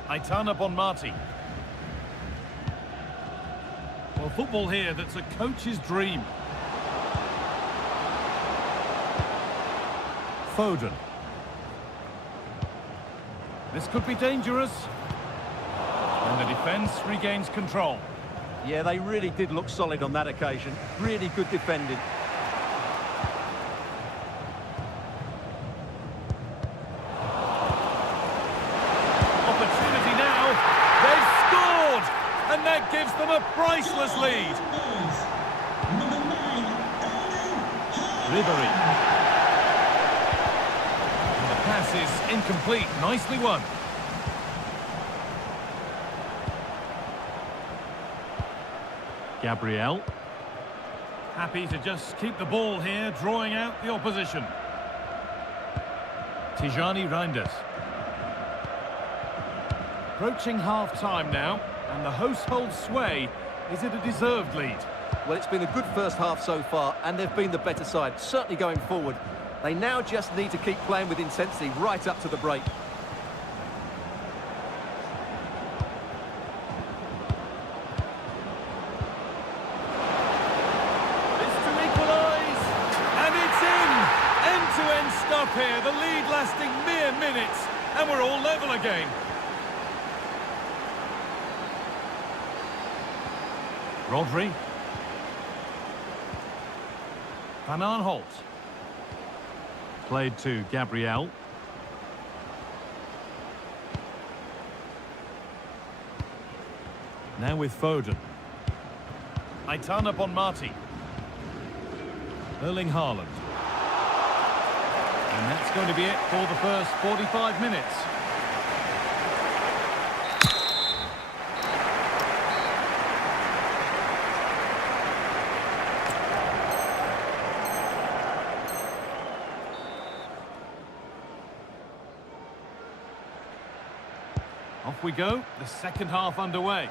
Aitana Bonmati. Well, football here that's a coach's dream. Foden. This could be dangerous. And the defence regains control. Yeah, they really did look solid on that occasion. Really good defending. Opportunity now. They've scored! And that gives them a priceless lead. Number 9, Ribery. And the pass is incomplete. Nicely won. Gabriel. Happy to just keep the ball here, drawing out the opposition. Tijani Reinders. Approaching half-time now, and the hosts hold sway. Is it a deserved lead? Well, it's been a good first half so far, and they've been the better side, certainly going forward. They now just need to keep playing with intensity right up to the break. End-to-end stop here, the lead lasting mere minutes, and we're all level again. Rodri. Van Aanholt. Played to Gabriel. Now with Foden. Aitana Bonmati. Erling Haaland. And that's going to be it for the first 45 minutes. Off we go, the second half underway.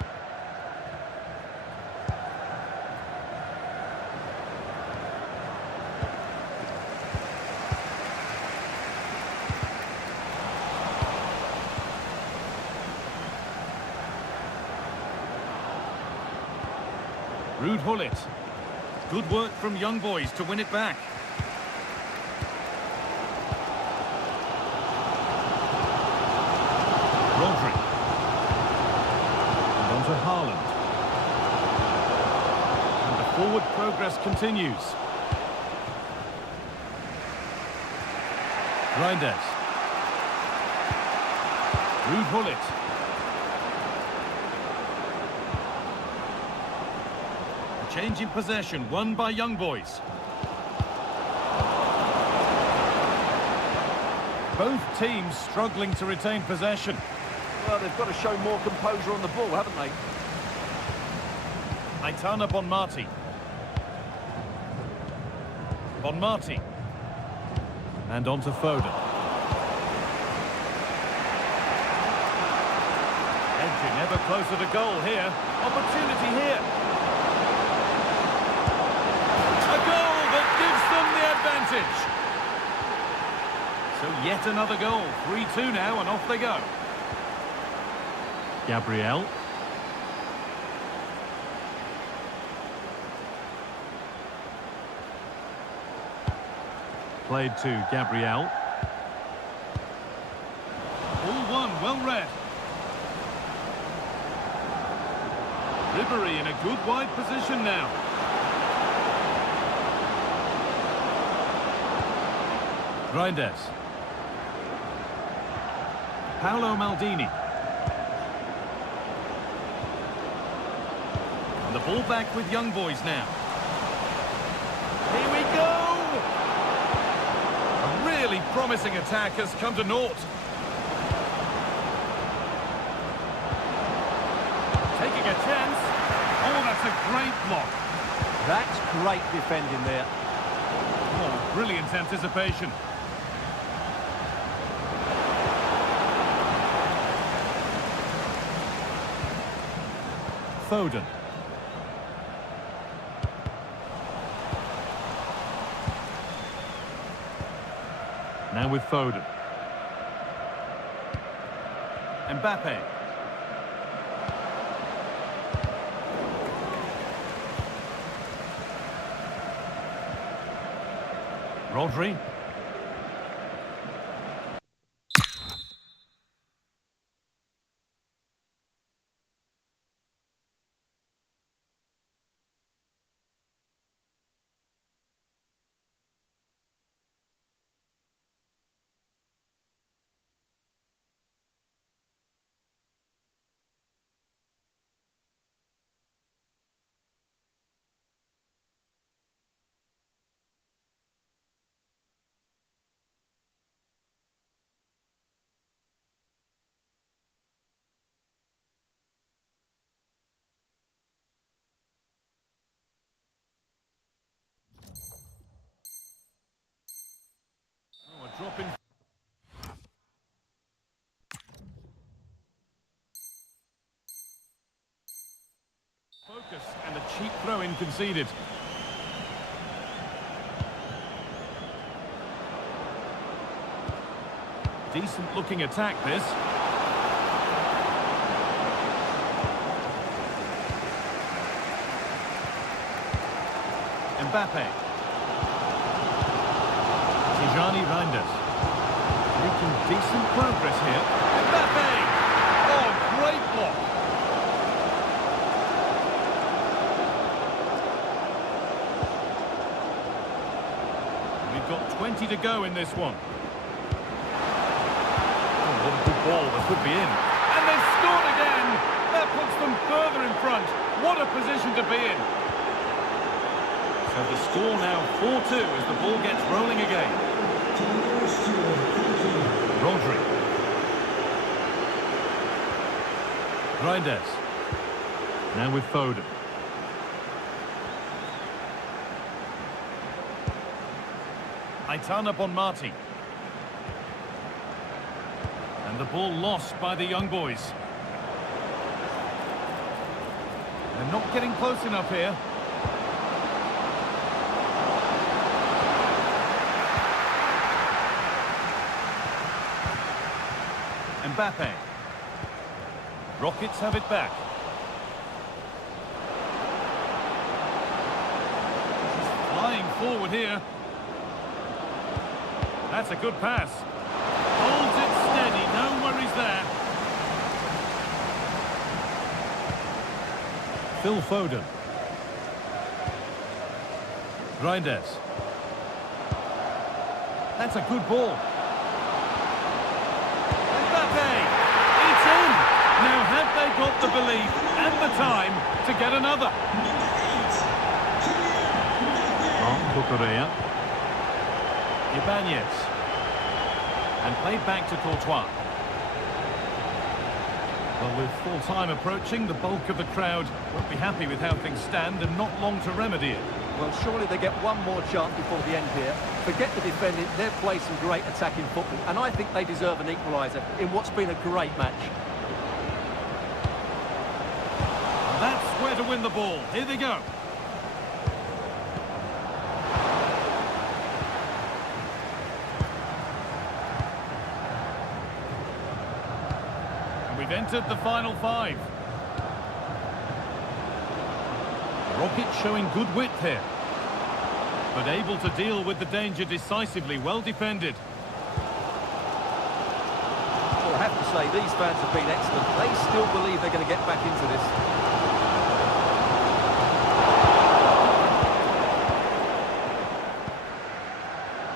Ruud Gullit. Good work from young boys to win it back. Rodri. And on to Haaland. And the forward progress continues. Reinders. Ruud Gullit. Change in possession, won by young boys. Both teams struggling to retain possession. Well, they've got to show more composure on the ball, haven't they? Aitana Bonmati. Bonmati. And on to Foden. Edging ever closer to goal here. Opportunity here. Advantage. So yet another goal. 3-2 now, and off they go. Gabriel. Played to Gabriel. All one, well read. Ribery in a good wide position now. Reinders. Paolo Maldini. And the ball back with young boys now. Here we go! A really promising attack has come to naught. a chance. Oh, that's a great block. That's great defending there. Oh, brilliant anticipation. Foden. Now with Foden. Mbappe. Rodri. Oh, a drop in. Focus and a cheap throw-in conceded. Decent-looking attack, this. Mbappe. Tijani Reinders. Making decent progress here. Mbappe! Oh, great block. We've got 20 to go in this one. Oh, what a good ball, that could be in. And they've scored again! That puts them further in front. What a position to be in. So the score now 4-2 as the ball gets rolling again. Rodri. Reinders. Now with Foden. Aitana Bonmati. And the ball lost by the young boys. They're not getting close enough here. Mbappe. Rockets have it back. He's flying forward here. That's a good pass. Holds it steady, no worries there. Phil Foden. Reinders. That's a good ball. It's in! Now have they got the belief and the time to get another? Cucurella. Ibanez. And played back to Courtois. Well, with full time approaching, the bulk of the crowd won't be happy with how things stand and not long to remedy it. Well, surely they get one more chance before the end here. Forget the defending, they've played some great attacking football, and I think they deserve an equaliser in what's been a great match. That's where to win the ball. Here they go. And we've entered the final five. Rockets showing good width here, but able to deal with the danger decisively. Well defended. Well, I have to say, these fans have been excellent. They still believe they're going to get back into this.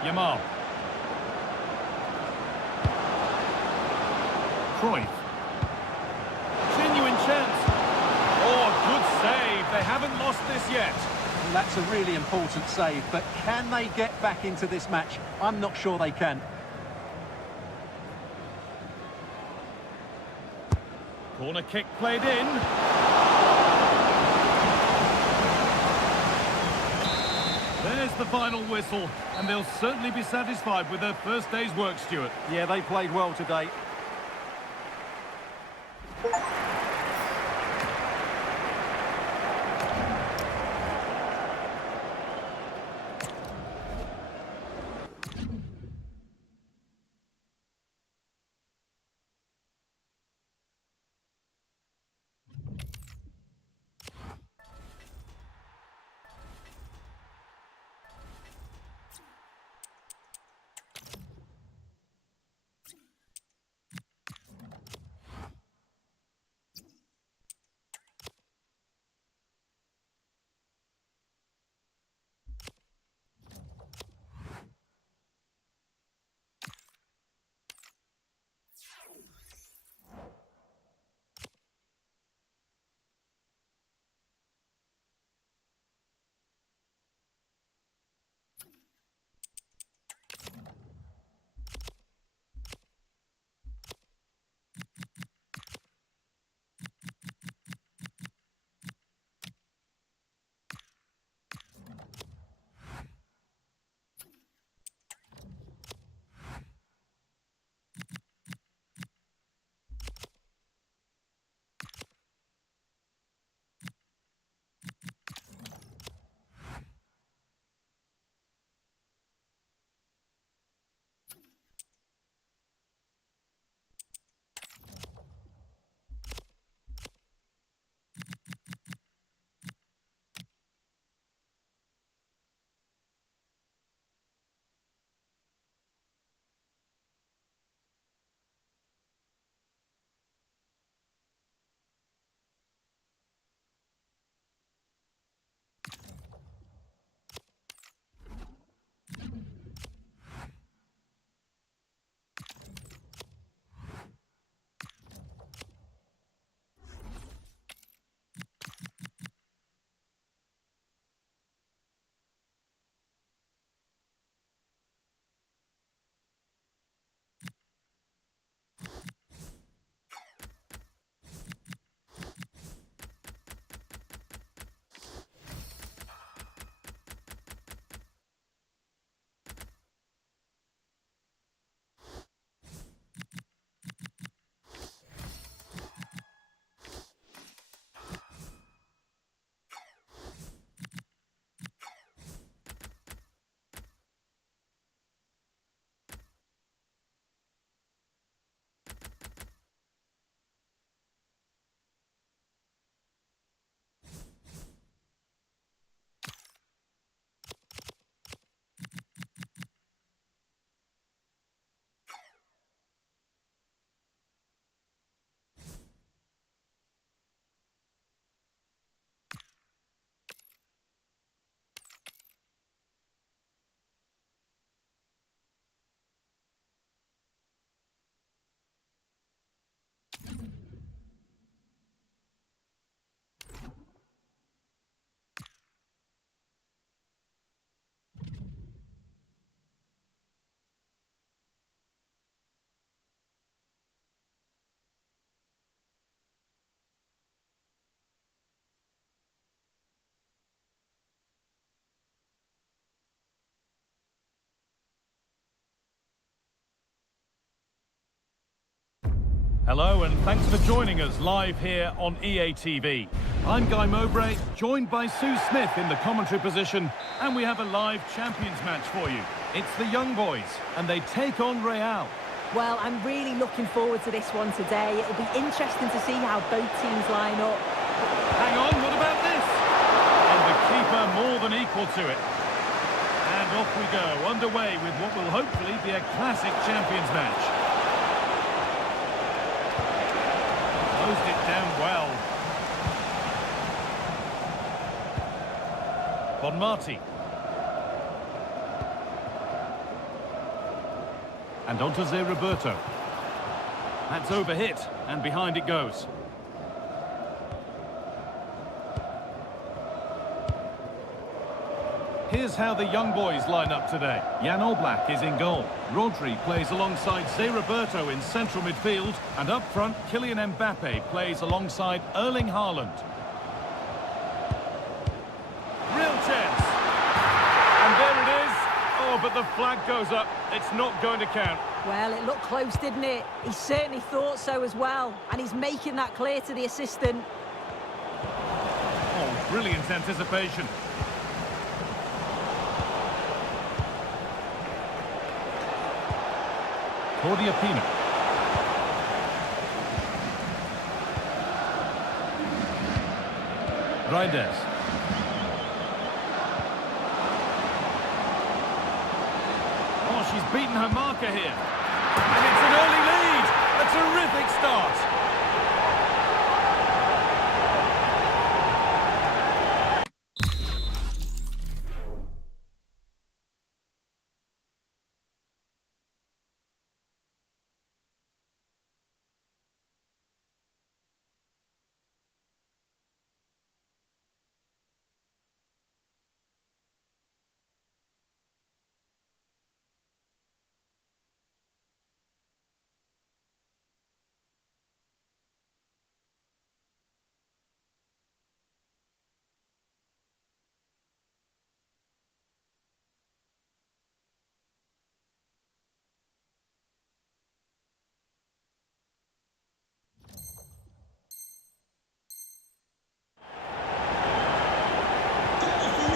Yamal. Cruyff. Genuine chance. Oh, good save. They haven't lost this yet. Well, that's a really important save, but can they get back into this match? I'm not sure they can. Corner kick played in. There's the final whistle, and they'll certainly be satisfied with their first day's work, Stuart. Yeah, they played well today. Hello and thanks for joining us live here on EA TV. I'm Guy Mowbray, joined by Sue Smith in the commentary position, and we have a live Champions match for you. It's the young boys, and they take on Real. Well, I'm really looking forward to this one today. It'll be interesting to see how both teams line up. Hang on, what about this? And the keeper more than equal to it. And off we go, underway with what will hopefully be a classic Champions match. Closed it down well. Bonmati. And on to Zé Roberto. That's overhit, and behind it goes. Here's how the young boys line up today. Jan Oblak is in goal. Rodri plays alongside Zé Roberto in central midfield. And up front, Kylian Mbappe plays alongside Erling Haaland. Real chance. And but the flag goes up. It's not going to count. Well, it looked close, didn't it? He certainly thought so as well, and he's making that clear to the assistant. Oh, brilliant anticipation. TOTY. Reinders. Oh, she's beaten her marker here. And it's an early lead. A terrific start.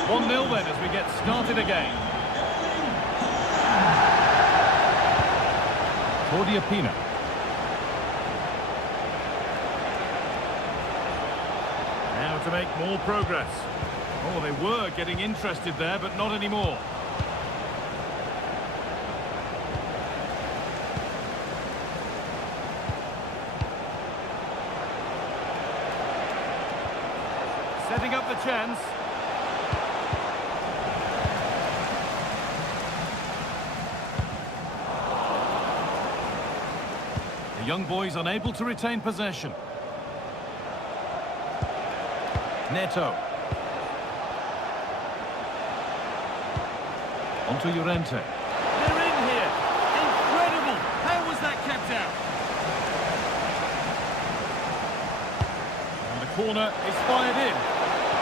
1-0 then as we get started again. TOTY. Now to make more progress. Oh, they were getting interested there, but not anymore. Setting up the chance. The young boys unable to retain possession. Neto. Onto Llorente. They're in here. Incredible. How was that kept out? And the corner is fired in.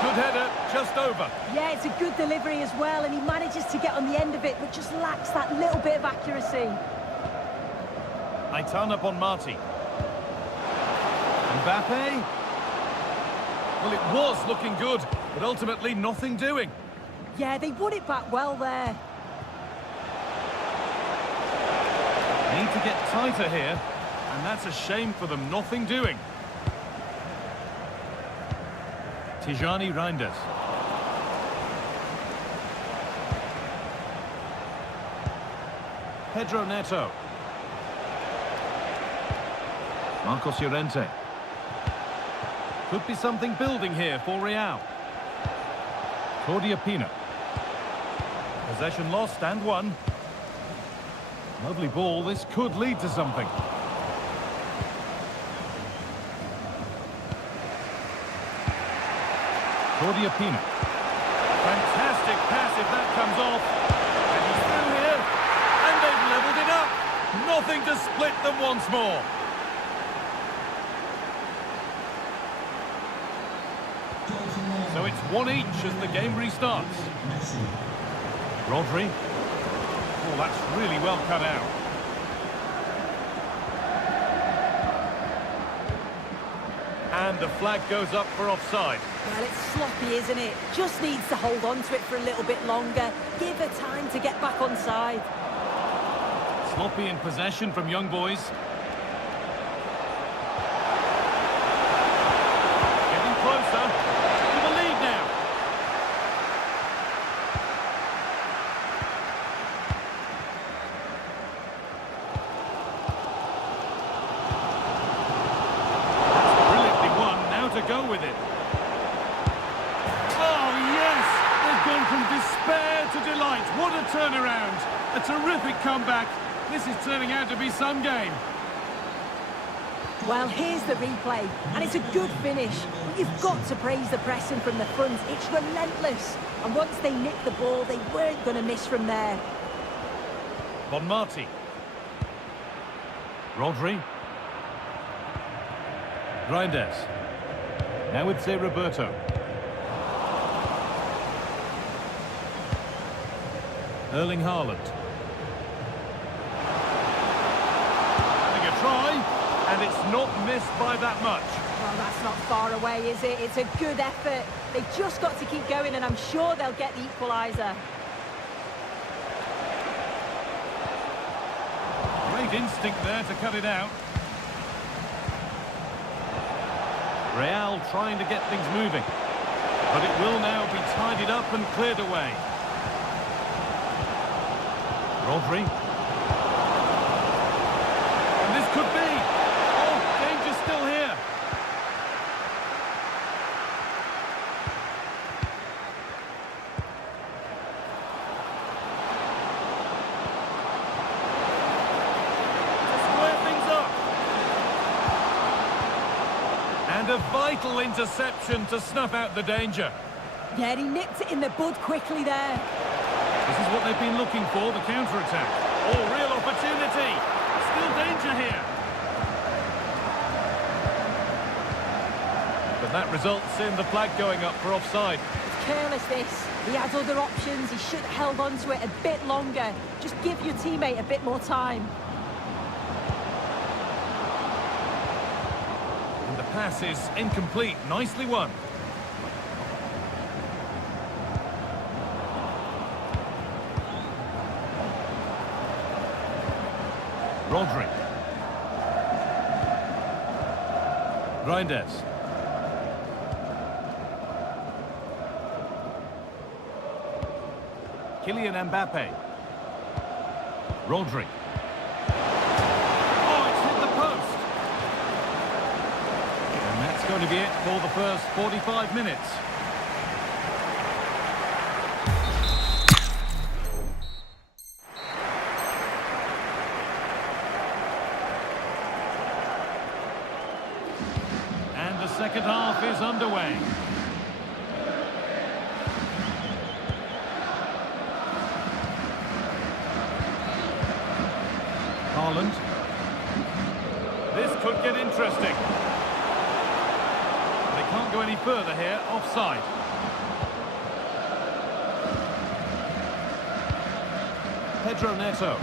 Good header, just over. Yeah, it's a good delivery as well, and he manages to get on the end of it, but just lacks that little bit of accuracy. Aitana Bonmati. Mbappe. Well, it was looking good, but ultimately nothing doing. Yeah, they won it back well there. Need to get tighter here, and that's a shame for them. Nothing doing. Tijani Reinders. Pedro Neto. Marcos Llorente. Could be something building here for Real. TOTY. Possession lost and won. Lovely ball. This could lead to something. TOTY. Fantastic pass if that comes off. And he's through here. And they've levelled it up. Nothing to split them once more. So it's 1 each as the game restarts. Rodri. Oh, that's really well cut out. And the flag goes up for offside. Well, it's sloppy, isn't it? Just needs to hold on to it for a little bit longer. Give her time to get back on side. Sloppy in possession from young boys. Getting closer to the lead now. That's brilliantly won. Now to go with it. Oh, yes! They've gone from despair to delight. What a turnaround. A terrific comeback. This is turning out to be some game. Well, here's the replay, and it's a good finish. But you've got to praise the pressing from the front. It's relentless. And once they nicked the ball, they weren't going to miss from there. Bonmati. Rodri. Reinders. Now it's Roberto. Erling Haaland. Having a try, and it's not missed by that much. Well, that's not far away, is it? It's a good effort. They've just got to keep going, and I'm sure they'll get the equaliser. Great instinct there to cut it out. Real trying to get things moving. But it will now be tidied up and cleared away. Rodri. And this could be. Oh, danger still here. To square things up. And a vital interception to snuff out the danger. Yeah, he nipped it in the bud quickly there. This is what they've been looking for, the counter-attack. Oh, real opportunity. Still danger here. But that results in the flag going up for offside. It's careless, this. He had other options. He should have held on to it a bit longer. Just give your teammate a bit more time. And the pass is incomplete. Nicely won. Rodri. Reinders. Kalian Mbappe. Rodri. Oh, it's hit the post. And that's going to be it for the first 45 minutes. Second half is underway. Haaland. This could get interesting. They can't go any further here, offside. Pedro Neto.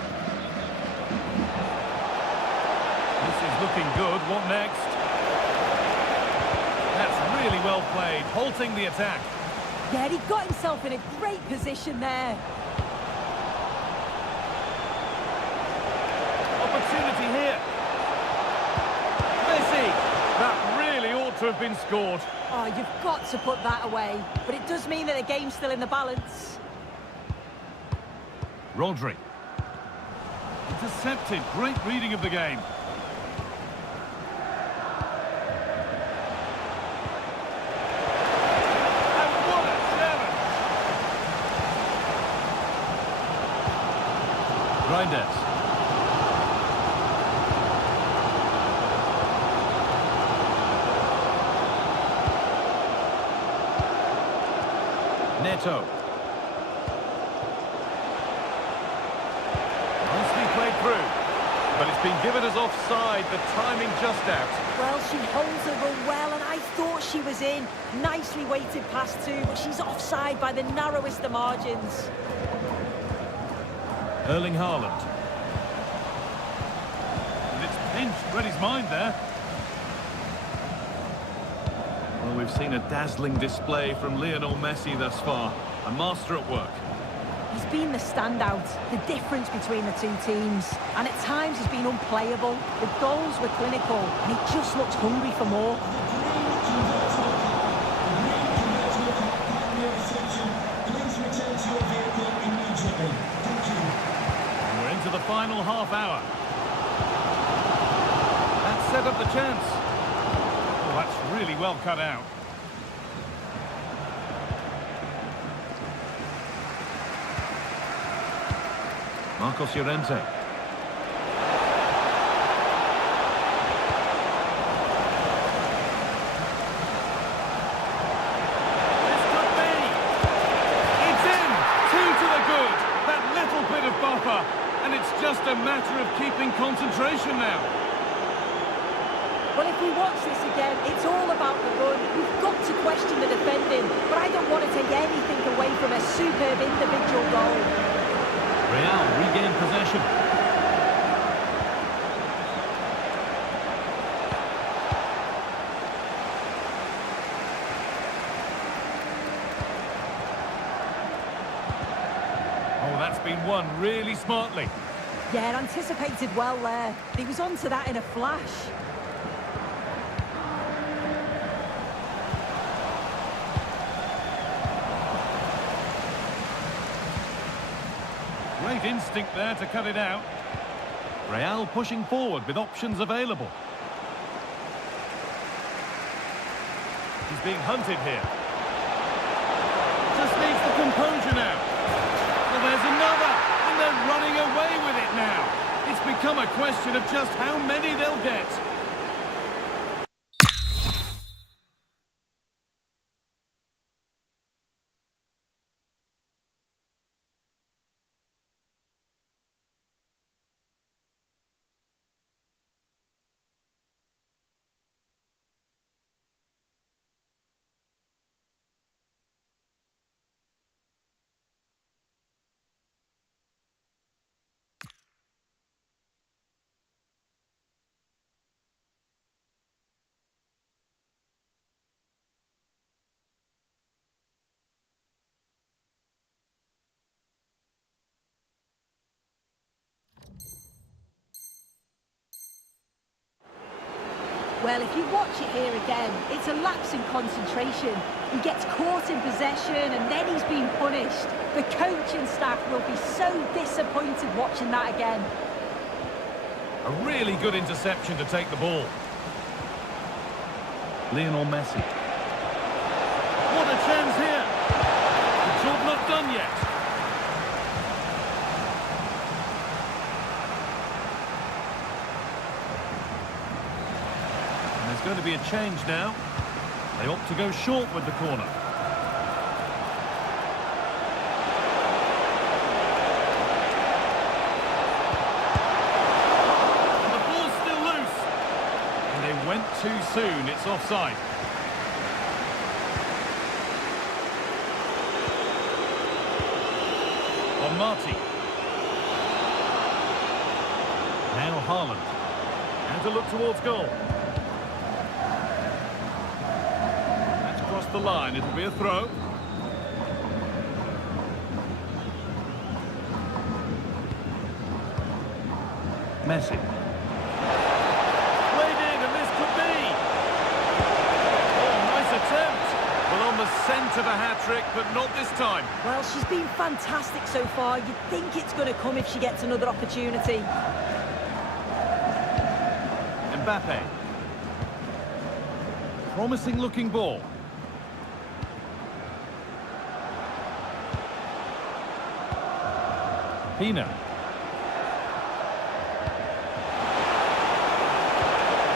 This is looking good. What next? That's really well played, halting the attack. Yeah, he got himself in a great position there. Opportunity here. Messi! That really ought to have been scored. Oh, you've got to put that away. But it does mean that the game's still in the balance. Rodri. Intercepted. Great reading of the game. Reinders. Neto. Nicely played through, but it's been given as offside, the timing just out. Well, she holds her run well, and I thought she was in. Nicely weighted pass too, but she's offside by the narrowest of margins. Erling Haaland. And it's pinched, read his mind there. Well, we've seen a dazzling display from Lionel Messi thus far. A master at work. He's been the standout, the difference between the two teams. And at times he's been unplayable. The goals were clinical, and he just looks hungry for more. The final half hour. That set up the chance. Oh, that's really well cut out. Marcos Llorente. This could be. It's in. 2 to the good. That little bit of buffer. And it's just a matter of keeping concentration now. Well, if we watch this again, it's all about the run. We've got to question the defending, but I don't want to take anything away from a superb individual goal. Real regain possession. Oh, that's been won really smartly. Yeah, anticipated well there. He was onto that in a flash. Great instinct there to cut it out. Real pushing forward with options available. He's being hunted here. Just needs the composure now. Well, there's another, and they're running away with it now. It's become a question of just how many they'll get. Well, if you watch it here again, it's a lapse in concentration. He gets caught in possession and then he's been punished. The coaching staff will be so disappointed watching that again. A really good interception to take the ball. Lionel Messi. What a chance here. The job not done yet. And there's going to be a change now. They opt to go short with the corner. Went too soon, it's offside. On Marty. Now Haaland. And to look towards goal. That's crossed the line, it'll be a throw. Messi. Scent of a hat-trick, but not this time. Well, she's been fantastic so far. You'd think it's going to come if she gets another opportunity. Mbappe. Promising looking ball. Pina.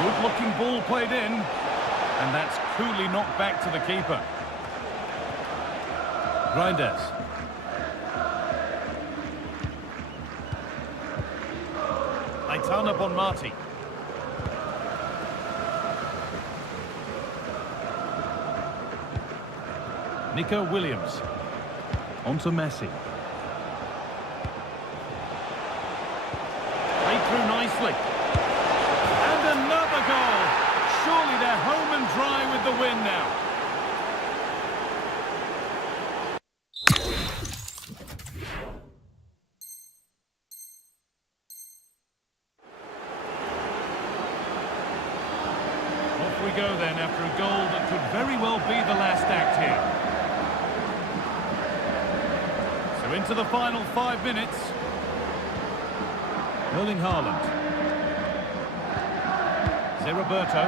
Good looking ball played in. And that's coolly knocked back to the keeper. Reinders. They turn up on Marty. Nico Williams. On to Messi. Played through nicely. And another goal. Surely they're home and dry with the win now. Off we go then after a goal that could very well be the last act here. So into the final 5 minutes. Erling Haaland. Roberto.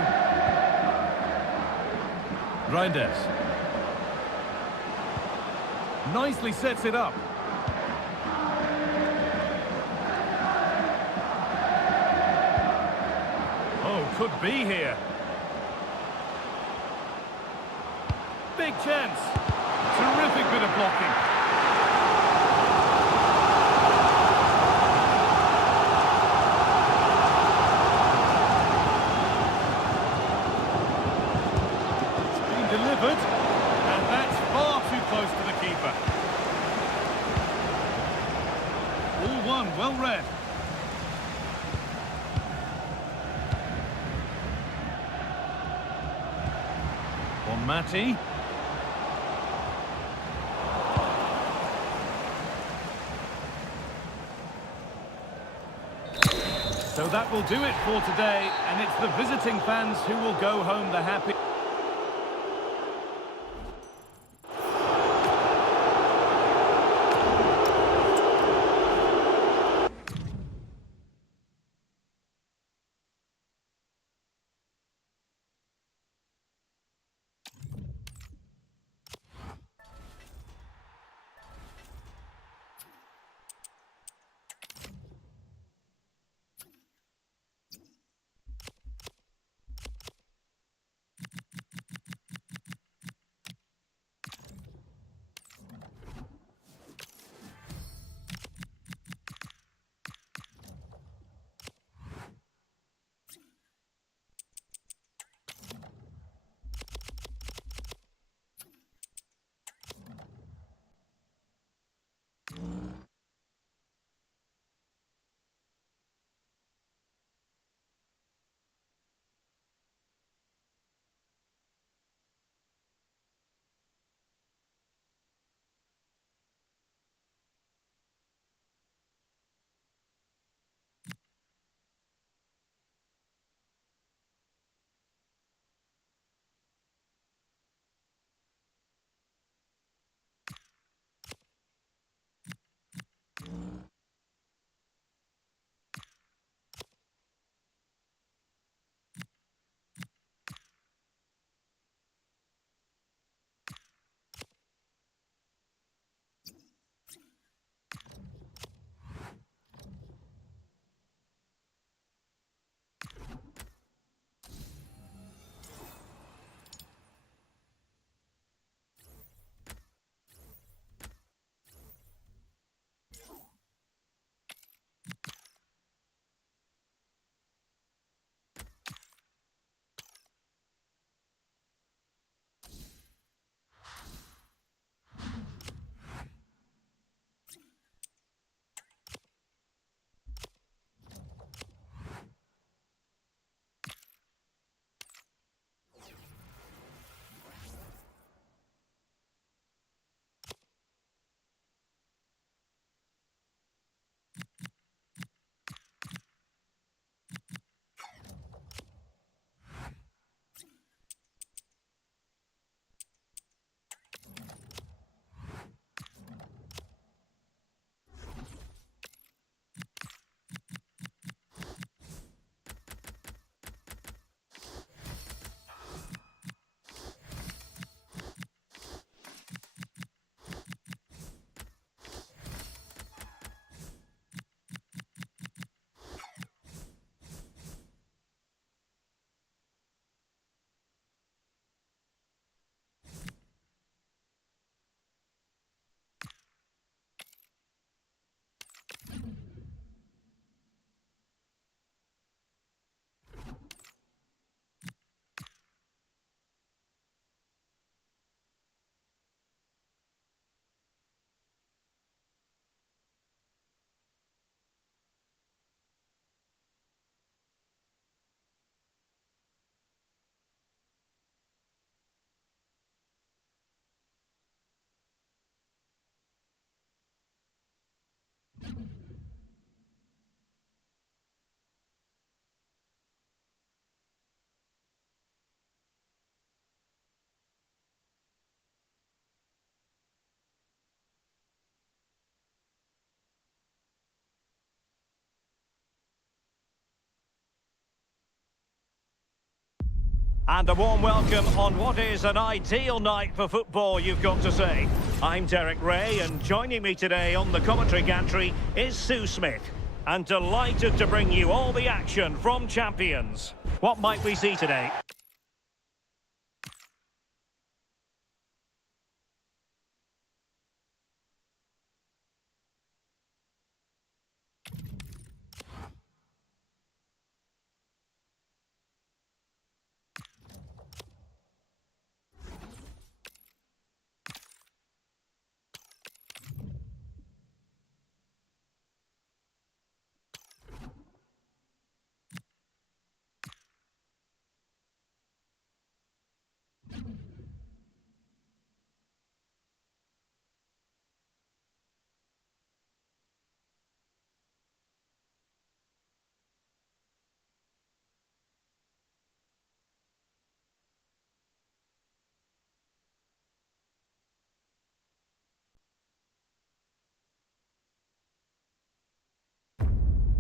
Reinders. Nicely sets it up. Oh, could be here. Big chance. Terrific bit of blocking. Delivered, and that's far too close to the keeper. Well read. On Matty. So that will do it for today, and it's the visiting fans who will go home the happy. And a warm welcome on what is an ideal night for football, you've got to say. I'm Derek Ray, and joining me today on the commentary gantry is Sue Smith. And delighted to bring you all the action from Champions. What might we see today?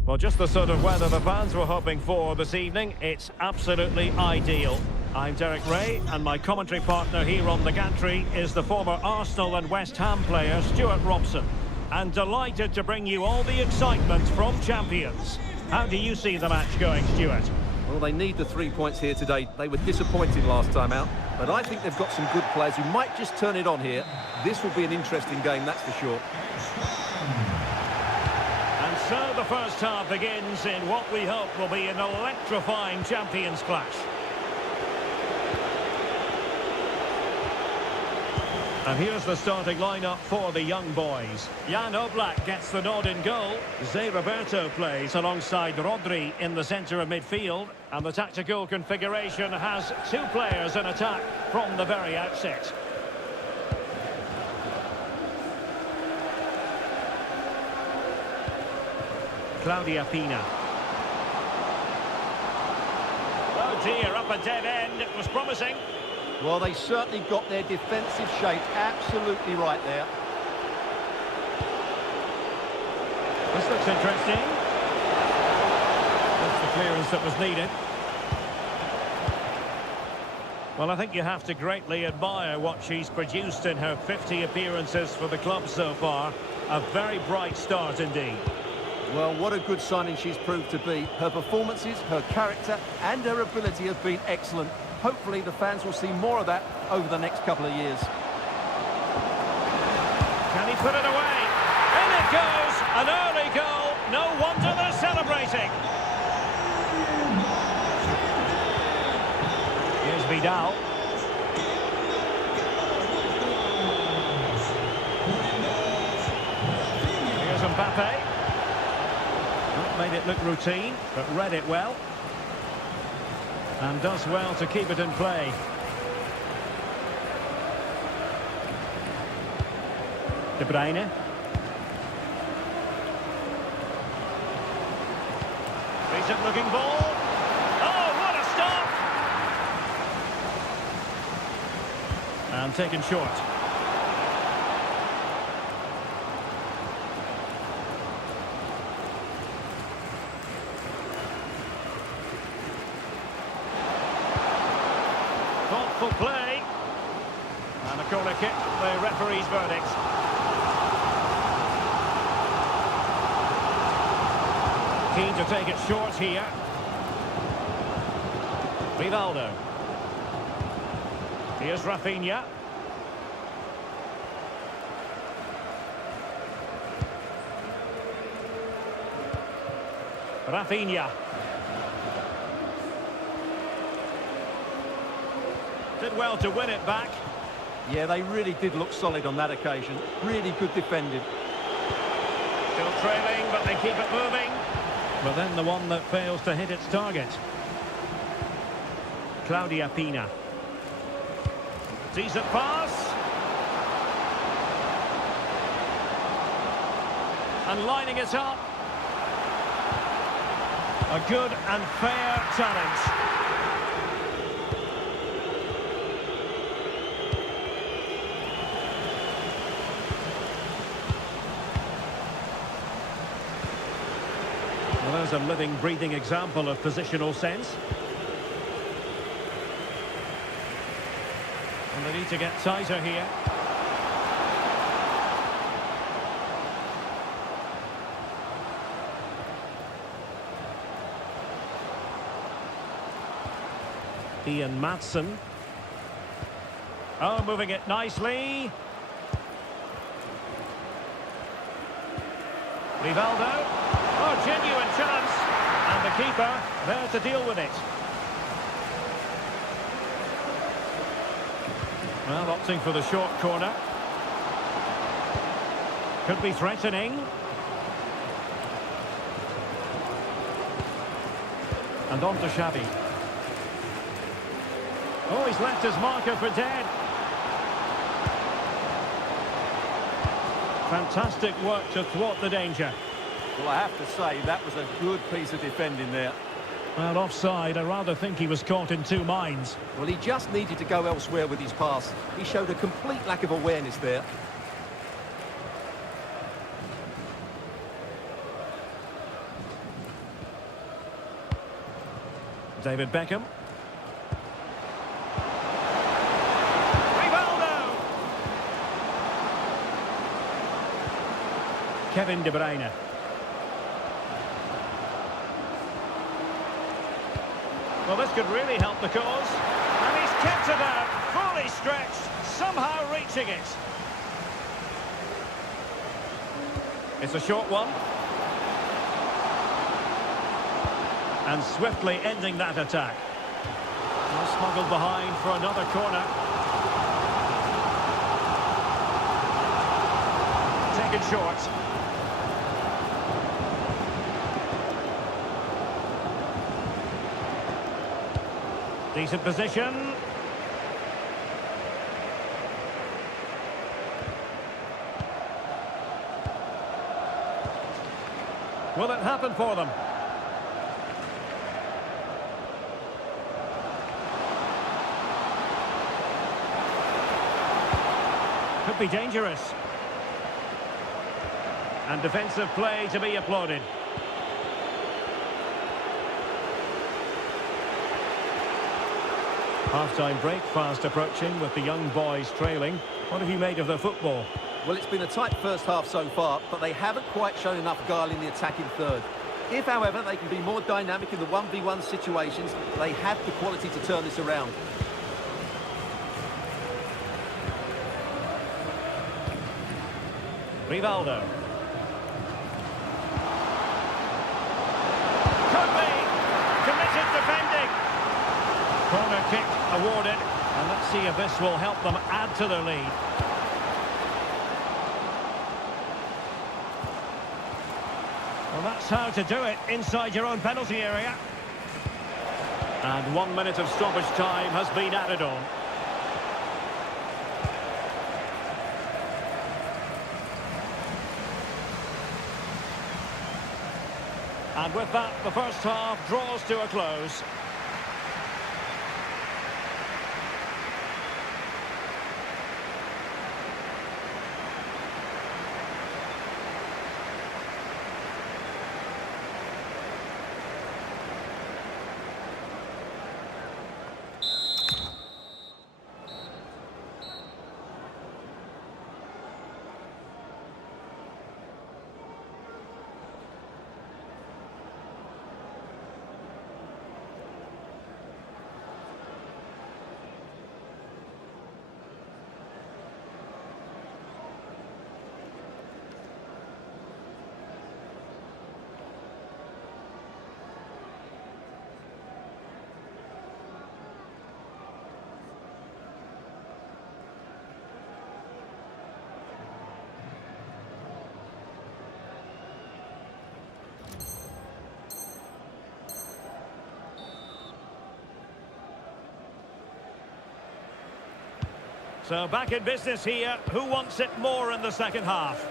Well, just the sort of weather the fans were hoping for this evening. It's absolutely ideal. I'm Derek Ray, and my commentary partner here on the gantry is the former Arsenal and West Ham player, Stuart Robson. And delighted to bring you all the excitement from champions. How do you see the match going, Stuart? Well, they need the 3 points here today. They were disappointed last time out, but I think they've got some good players who might just turn it on here. This will be an interesting game, that's for sure. And so the first half begins in what we hope will be an electrifying champions clash. And here's the starting lineup for the young boys. Jan Oblak gets the nod in goal. Zé Roberto plays alongside Rodri in the centre of midfield. And the tactical configuration has two players in attack from the very outset. Claudia Pina. Oh dear, up a dead end. It was promising. Well, they certainly got their defensive shape absolutely right there. This looks interesting. That's the clearance that was needed. Well, I think you have to greatly admire what she's produced in her 50 appearances for the club so far. A very bright start indeed. Well, what a good signing she's proved to be. Her performances, her character and her ability have been excellent. Hopefully the fans will see more of that over the next couple of years. Can he put it away? In it goes! An early goal. No wonder they're celebrating. Here's Vidal. Here's Sampai. Not made it look routine, but read it well. And does well to keep it in play. De Bruyne. Decent looking ball. Oh, what a stop! And taken short. Thoughtful play. And a corner kick, the referee's verdict. Keen to take it short here. Rivaldo. Here's Rafinha. Rafinha. Did well to win it back. Yeah, they really did look solid on that occasion. Really good defending. Still trailing, but they keep it moving. But then the one that fails to hit its target. Claudia Pina. Decent pass. And lining it up. A good and fair challenge. Well, there's a living, breathing example of positional sense. And they need to get tighter here. Ian Maatsen. Oh, moving it nicely. Rivaldo. Oh, genuine chance. And the keeper there to deal with it. Well, opting for the short corner. Could be threatening. And on to Xavi. Oh, he's left his marker for dead. Fantastic work to thwart the danger. Well, I have to say, that was a good piece of defending there. Well, offside, I rather think he was caught in two minds. Well, he just needed to go elsewhere with his pass. He showed a complete lack of awareness there. David Beckham. Rivaldo! Kevin De Bruyne. Well, this could really help the cause. And he's kept it out, fully stretched, somehow reaching it. It's a short one. And swiftly ending that attack. Well, smuggled behind for another corner. Taken short. Decent position. Will it happen for them? Could be dangerous. And defensive play to be applauded. Half-time break fast approaching with the young boys trailing. What have you made of their football? Well, it's been a tight first half so far, but they haven't quite shown enough guile in the attacking third. If, however, they can be more dynamic in the 1v1 situations, they have the quality to turn this around. Rivaldo. Could be. Committed defending. Corner kick awarded. And let's see if this will help them add to their lead. Well, that's how to do it inside your own penalty area. And 1 minute of stoppage time has been added on. And with that, the first half draws to a close. So back in business here. Who wants it more in the second half?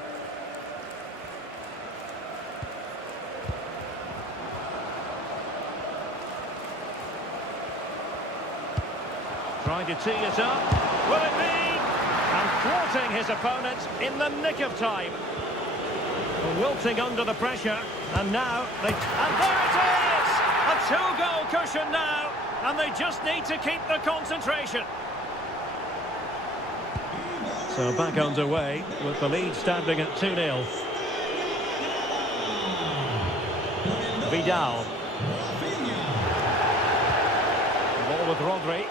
Trying to tee it up. Will it be? And thwarting his opponent in the nick of time. Wilting under the pressure. And now they... And there it is! A two-goal cushion now. And they just need to keep the concentration. So back underway with the lead standing at 2-0. Vidal. Ball with Rodri.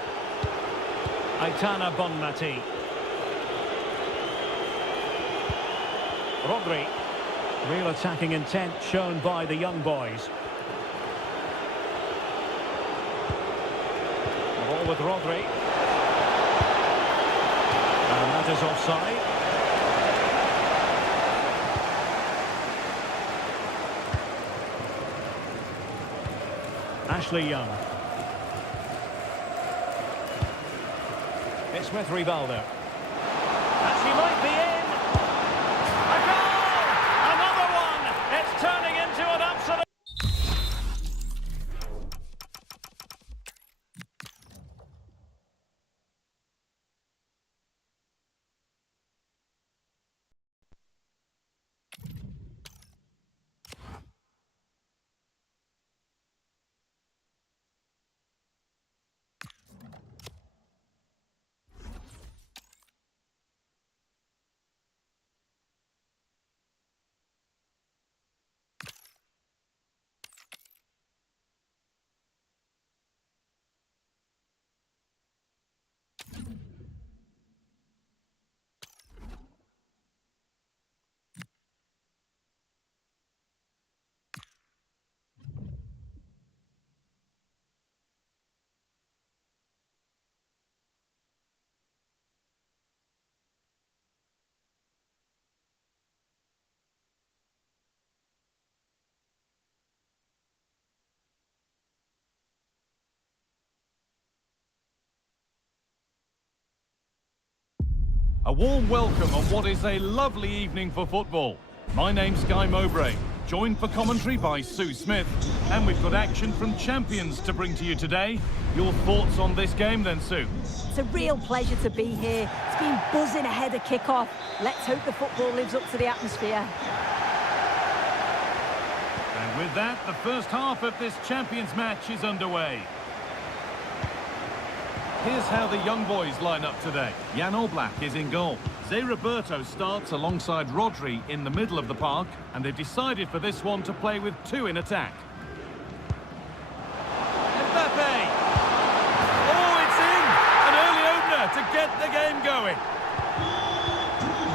Aitana Bonmati. Rodri. Real attacking intent shown by the young boys. Ball with Rodri. And that is offside. Ashley Young. It's with Rivaldo. And she might be in. A goal! Another one! It's turning into an absolute... A warm welcome on what is a lovely evening for football. My name's Guy Mowbray, joined for commentary by Sue Smith, and we've got action from champions to bring to you today. Your thoughts on this game then, Sue? It's a real pleasure to be here. It's been buzzing ahead of kick-off. Let's hope the football lives up to the atmosphere. And with that, the first half of this champions match is underway. Here's how the young boys line up today. Jan Oblak is in goal. Zé Roberto starts alongside Rodri in the middle of the park, and they've decided for this one to play with two in attack. Mbappe! Oh, it's in! An early opener to get the game going.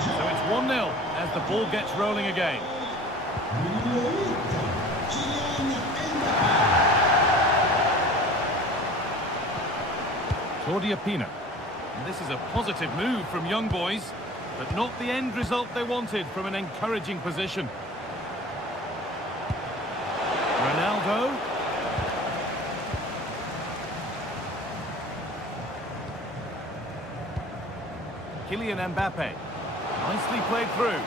So it's 1-0 as the ball gets rolling again. Pina. And this is a positive move from young boys, but not the end result they wanted from an encouraging position. Ronaldo. Kalian Mbappe. Nicely played through.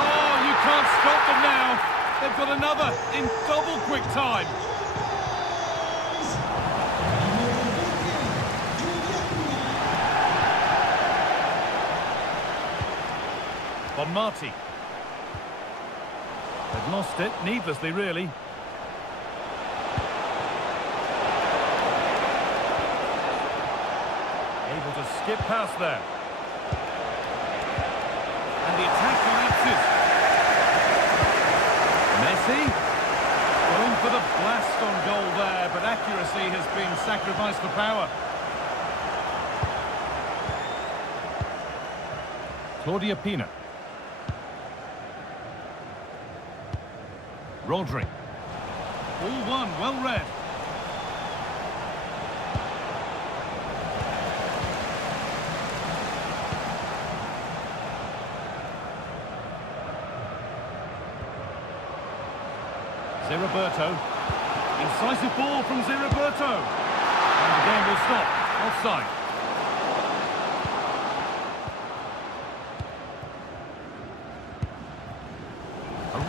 Oh, you can't stop them now. They've got another in double quick time. On Marty. They've lost it, needlessly really. Able to skip past there. And the attack collapses. Messi. Going for the blast on goal there, but accuracy has been sacrificed for power. Pina. Rodri. All one, well read. Zé Roberto. Incisive ball from Zé Roberto. And the game will stop. Offside.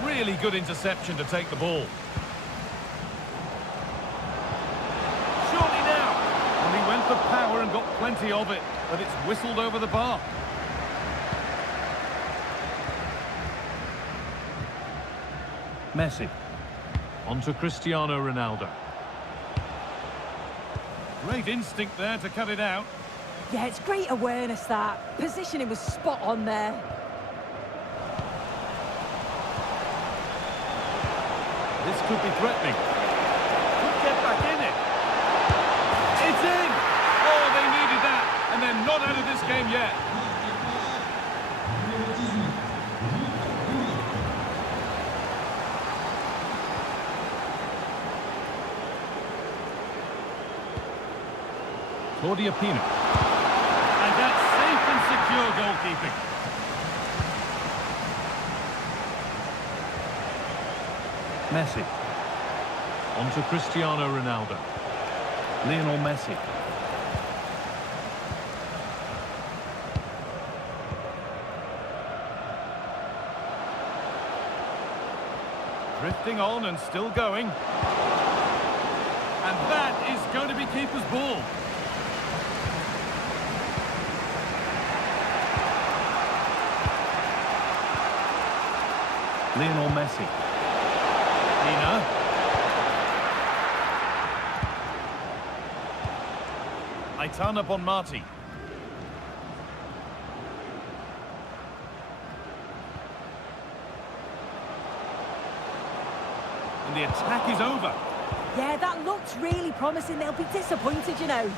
Really good interception to take the ball. Surely now. And he went for power and got plenty of it, but it's whistled over the bar. Messi. On to Cristiano Ronaldo. Great instinct there to cut it out. Yeah, it's great awareness, that. Positioning was spot on there. This could be threatening. Could get back in it. It's in! Oh, they needed that, and they're not out of this game yet. Pina. And that's safe and secure goalkeeping. Messi. On to Cristiano Ronaldo. Lionel Messi. Drifting on and still going. And that is going to be keeper's ball. Lionel Messi. Aitana Bonmati. And the attack is over. Yeah, that looks really promising. They'll be disappointed, you know.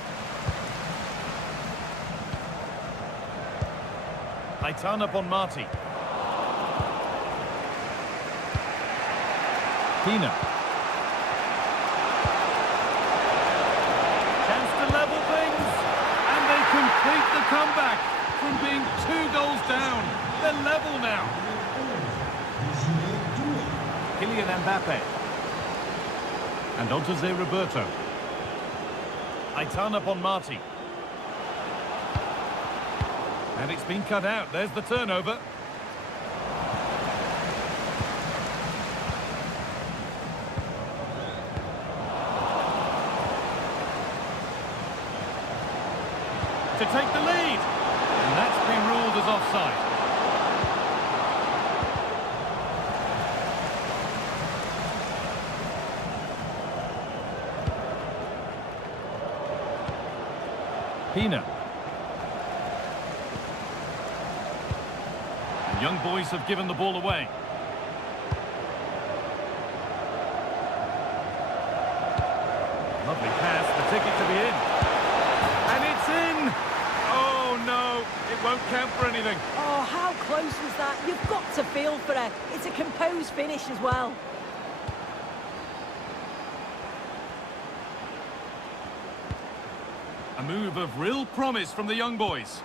Aitana Bonmati. Pina. Chance to level things. And they complete the comeback from being 2 goals down. They're level now. Kylian Mbappe. And on to Zé Roberto. Aitana Bonmati. And it's been cut out. There's the turnover. To take the lead. And that's been ruled as offside. Pina. And young boys have given the ball away. Lovely pass, the ticket to be in. And it's in! Oh no, it won't count for anything. Oh, how close was that? You've got to feel for her. It's a composed finish as well. A move of real promise from the young boys.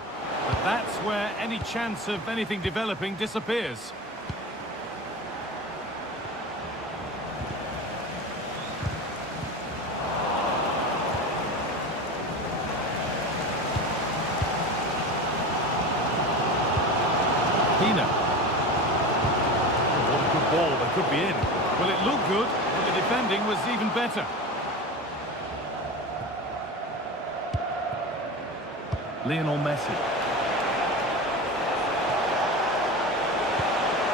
But that's where any chance of anything developing disappears. Pina. Oh, what a good ball, they could be in. Well, it looked good, but the defending was even better. Lionel Messi.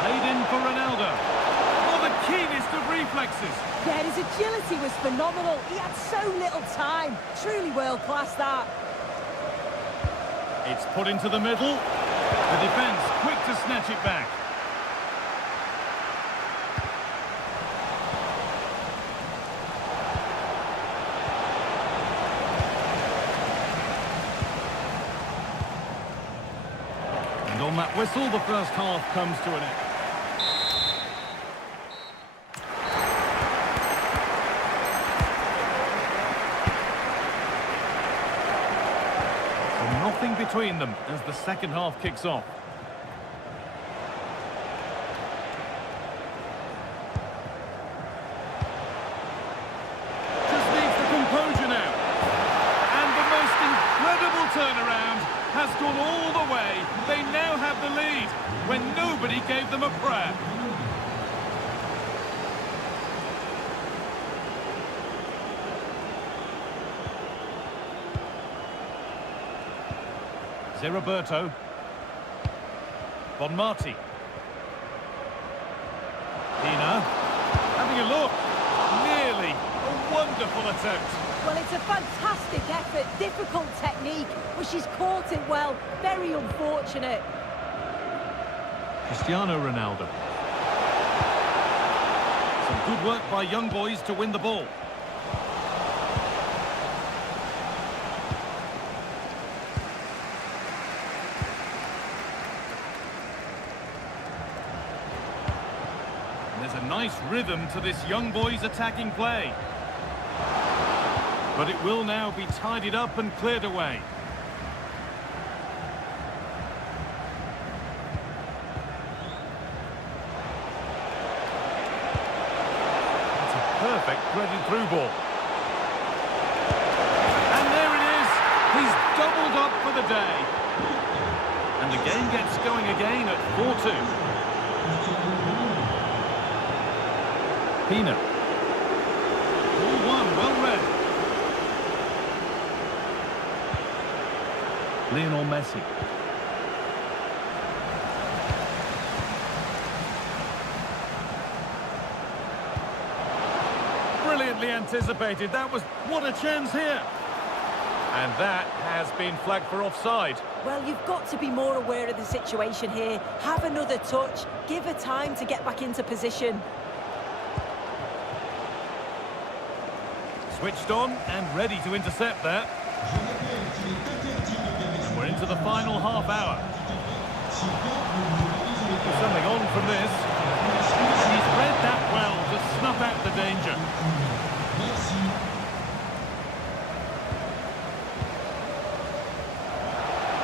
Played in for Ronaldo. Oh, the keenest of reflexes. Yeah, his agility was phenomenal. He had so little time. Truly world-class, that. It's put into the middle. The defence quick to snatch it back. And on that whistle, the first half comes to an end. Nothing between them as the second half kicks off. Just needs the composure now. And the most incredible turnaround has gone all the way. They now have the lead when nobody gave them a prayer. Roberto. Bonmati. Pina. Having a look. Nearly. A wonderful attempt. Well, it's a fantastic effort, difficult technique, but she's caught it well. Very unfortunate. Cristiano Ronaldo. Some good work by young boys to win the ball. There's a nice rhythm to this young boy's attacking play. But it will now be tidied up and cleared away. It's a perfect threaded through ball. And there it is. He's doubled up for the day. And the game gets going again at 4-2. Pina. 4-1, well read. Lionel Messi. Brilliantly anticipated. That was, what a chance here. And that has been flagged for offside. Well, you've got to be more aware of the situation here. Have another touch. Give her time to get back into position. Switched on and ready to intercept that. And we're into the final half hour. There's something on from this. He's read that well to snuff out the danger.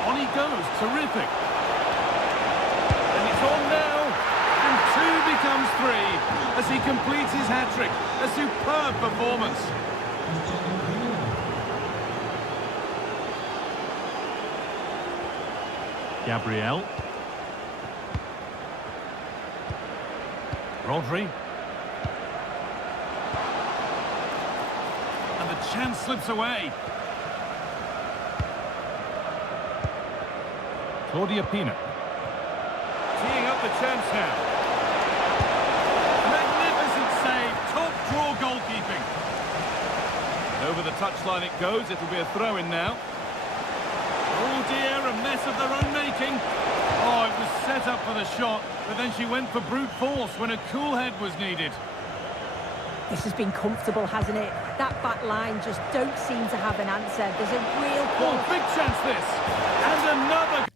On he goes, terrific. And it's on now. And 2 becomes 3 as he completes his hat-trick. A superb performance. Gabriel. Rodri. And the chance slips away. TOTY teeing up the chance now. Magnificent save, top draw goalkeeping. And over the touchline it goes, it'll be a throw-in now. Oh dear, a mess of their own making. Oh, it was set up for the shot, but then she went for brute force when a cool head was needed. This has been comfortable, hasn't it? That back line just don't seem to have an answer. There's a real... Oh, big chance this. And another...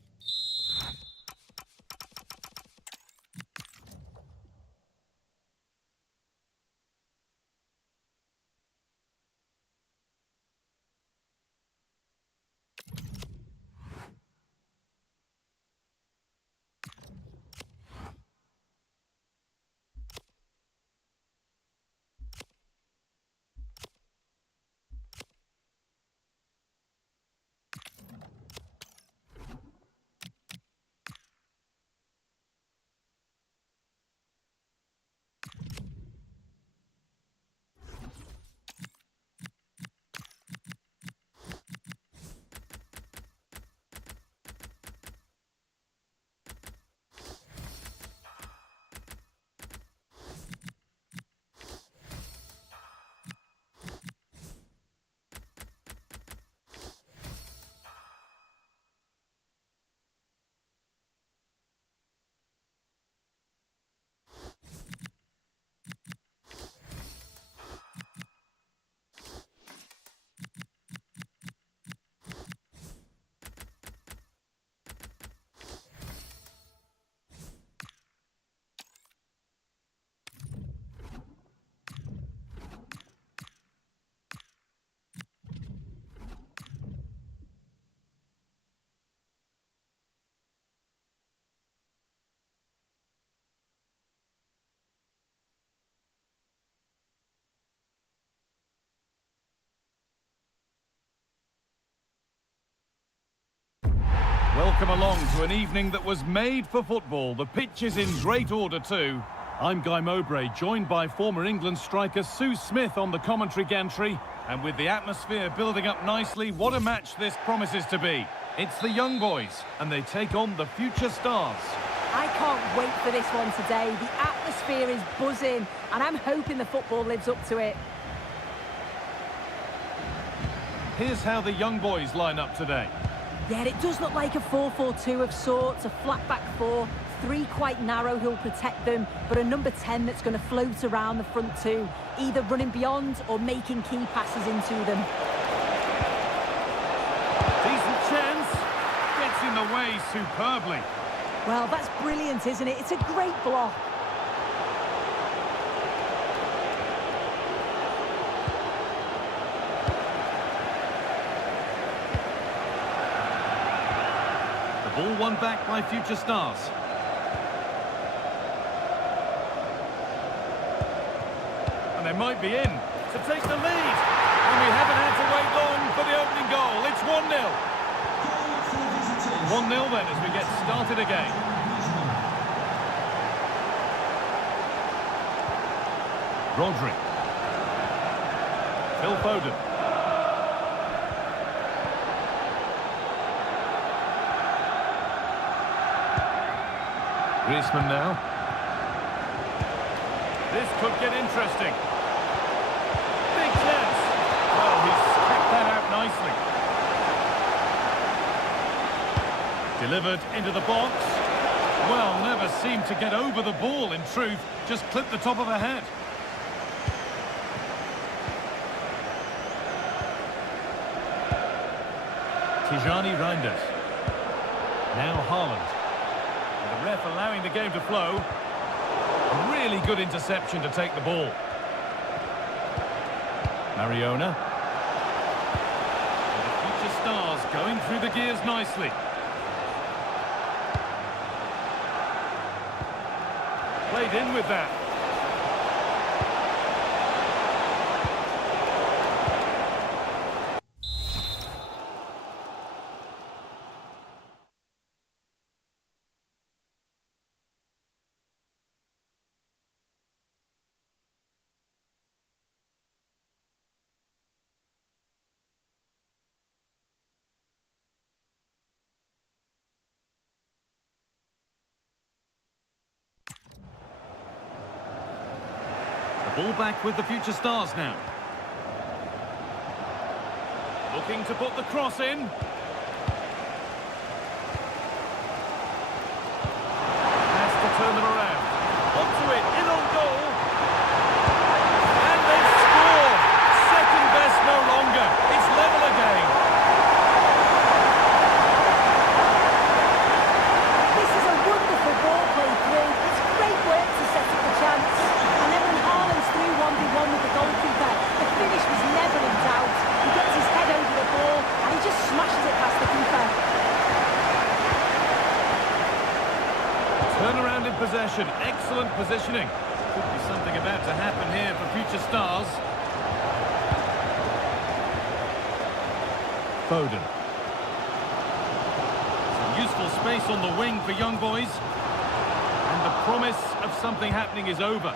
Welcome along to an evening that was made for football. The pitch is in great order too. I'm Guy Mowbray, joined by former England striker Sue Smith on the commentary gantry. And with the atmosphere building up nicely, what a match this promises to be. It's the young boys, and they take on the future stars. I can't wait for this one today. The atmosphere is buzzing, and I'm hoping the football lives up to it. Here's how the young boys line up today. Yeah, it does look like a 4-4-2 of sorts, a flat back four, three quite narrow who'll protect them, but a number 10 that's going to float around the front two, either running beyond or making key passes into them. Decent chance, gets in the way superbly. Well, that's brilliant, isn't it? It's a great block. Ball won back by future stars. And they might be in to take the lead. And we haven't had to wait long for the opening goal. It's 1-0. 1-0 then as we get started again. Rodri. Phil Foden. Griezmann now. This could get interesting. Big chance. Well, he's kept that out nicely. Delivered into the box. Well, never seemed to get over the ball in truth. Just clipped the top of her head. Tijani Reinders. Now Haaland. The ref allowing the game to flow. A really good interception to take the ball. Mariona. And the future stars going through the gears nicely. Played in with that. Ball back with the future stars now. Looking to put the cross in. Has to turn them around. Onto it, in on goal. And they score! Second best no longer. It's level again. This is a wonderful ball play through. It's great work to set up the chance. And then when Haaland's through 1v1 with the goalkeeper, the finish was never in doubt. He gets his head over the ball and he just smashes it past the keeper. Turnaround in possession. Excellent positioning. Could be something about to happen here for future stars. Foden. Some useful space on the wing for young boys. And the promise of something happening is over.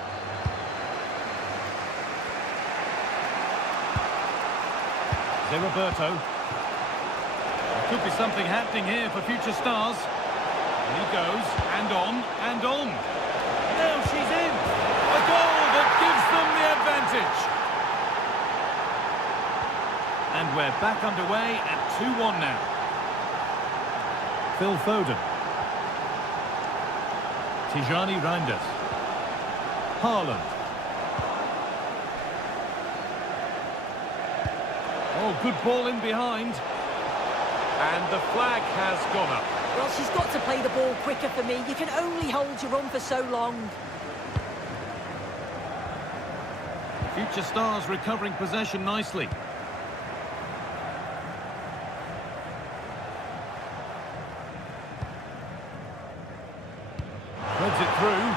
Roberto. There could be something happening here for future stars. And he goes, and on, and on. Now she's in. A goal that gives them the advantage. And we're back underway at 2-1 now. Phil Foden. Tijani Reinders. Haaland. Oh, good ball in behind. And the flag has gone up. Well, she's got to play the ball quicker for me. You can only hold your run for so long. Future stars recovering possession nicely. Threads it through.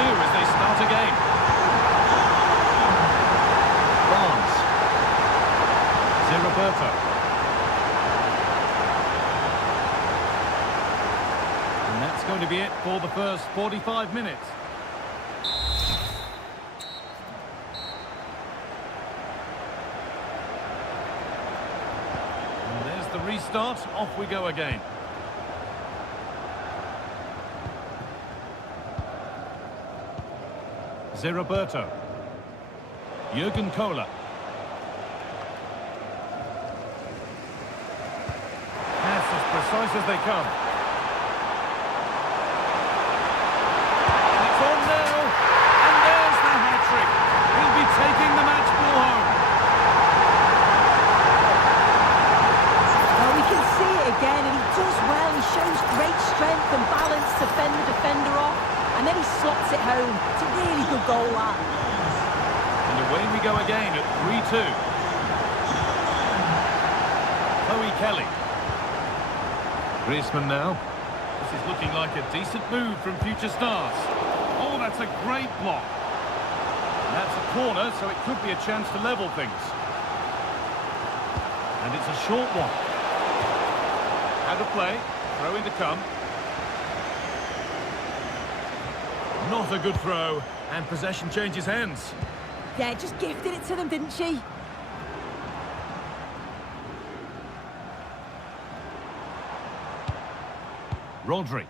As they start again. Barnes. Roberto. And that's going to be it for the first 45 minutes. And there's the restart. Off we go again. Roberto. Jurgen Kohler. Pass as precise as they come. And it's on now. And there's the hat-trick. He'll be taking the match ball home. Well, we can see it again, and he does well. He shows great strength and balance to fend the defender off. And then he slots it home. It's a really good goal, that. And away we go again at 3-2. Chloe Kelly. Griezmann now. This is looking like a decent move from future stars. Oh, that's a great block. And that's a corner, so it could be a chance to level things. And it's a short one. Out of play. Throw in to come. Not a good throw, and possession changes hands. Yeah, just gifted it to them, didn't she? Rodri.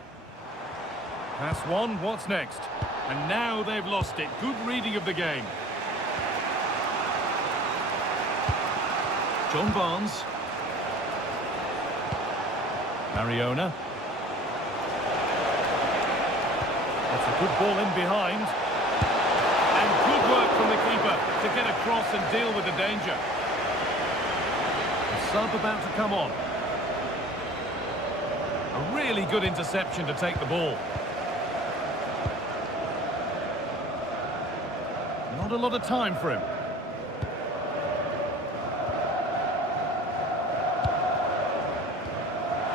Pass one, what's next? And now they've lost it. Good reading of the game. John Barnes. Mariona. That's a good ball in behind. And good work from the keeper to get across and deal with the danger. A sub about to come on. A really good interception to take the ball. Not a lot of time for him.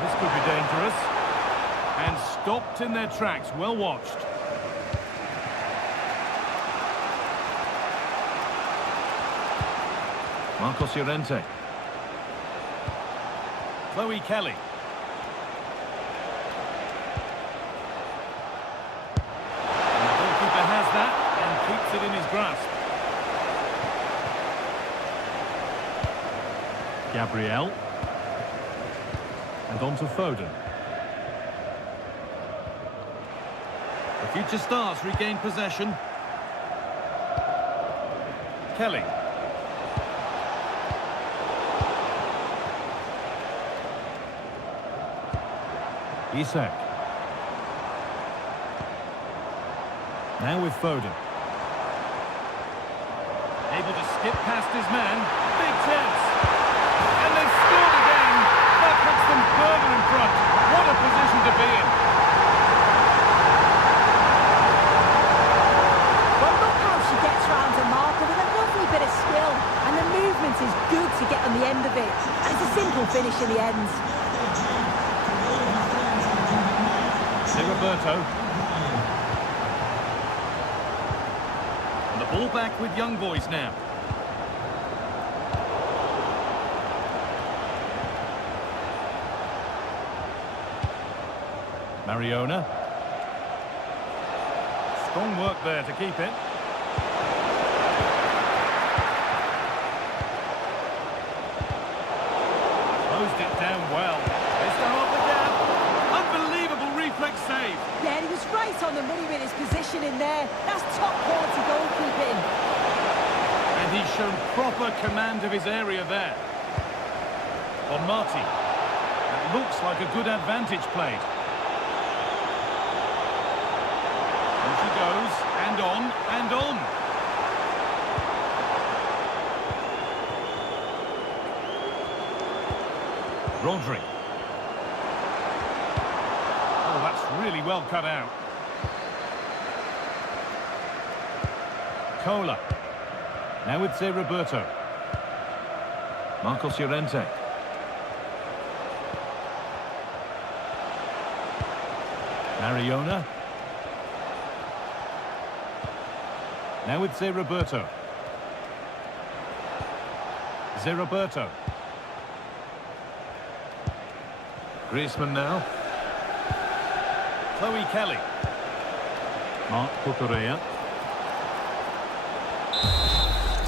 This could be dangerous. And stopped in their tracks. Well watched. Marcos Llorente. Chloe Kelly. And the goalkeeper has Gabriel. And on to Foden. The future stars regain possession. Kelly. Isak. Now with Foden. Able to skip past his man. Big chance. And they've scored again. That puts them further in front. What a position to be in. Well, look how she gets round a marker with a lovely bit of skill. And the movement is good to get on the end of it. And it's a simple finish in the end. Roberto. And the ball back with young boys now. Mariona. Strong work there to keep it. Closed it down well. They start off the gap. Unbelievable reflex save. Yeah, and he was right on the money with his position in there. That's top quality goalkeeping. And he's shown proper command of his area there. On Marty. It looks like a good advantage played. And she goes, and on, and on. Rodri. Oh, that's really well cut out. Cola. Now it's Roberto. Marcos Llorente. Mariona. Now it's Roberto. Roberto. Griezmann now. Chloe Kelly. Mark Cucurella.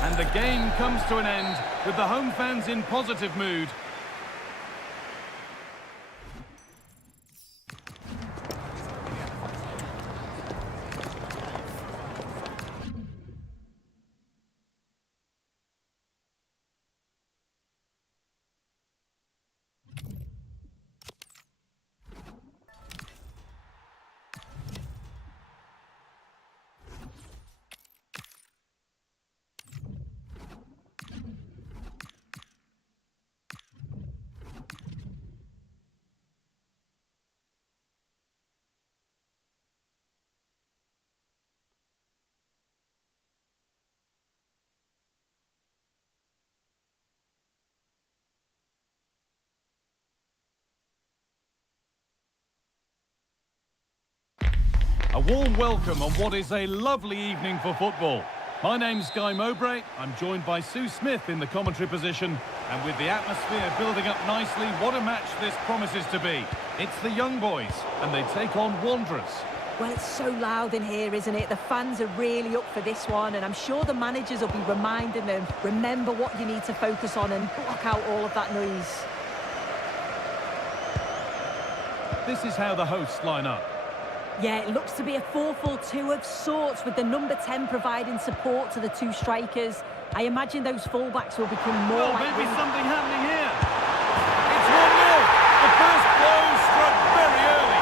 And the game comes to an end with the home fans in positive mood. A warm welcome on what is a lovely evening for football. My name's Guy Mowbray. I'm joined by Sue Smith in the commentary position. And with the atmosphere building up nicely, what a match this promises to be. It's the young boys, and they take on Wanderers. Well, it's so loud in here, isn't it? The fans are really up for this one, and I'm sure the managers will be reminding them, remember what you need to focus on and block out all of that noise. This is how the hosts line up. Yeah, it looks to be a 4-4-2 of sorts, with the number 10 providing support to the two strikers. I imagine those fullbacks will become more Well, like... maybe something happening here. It's 1-0. The first blow struck very early.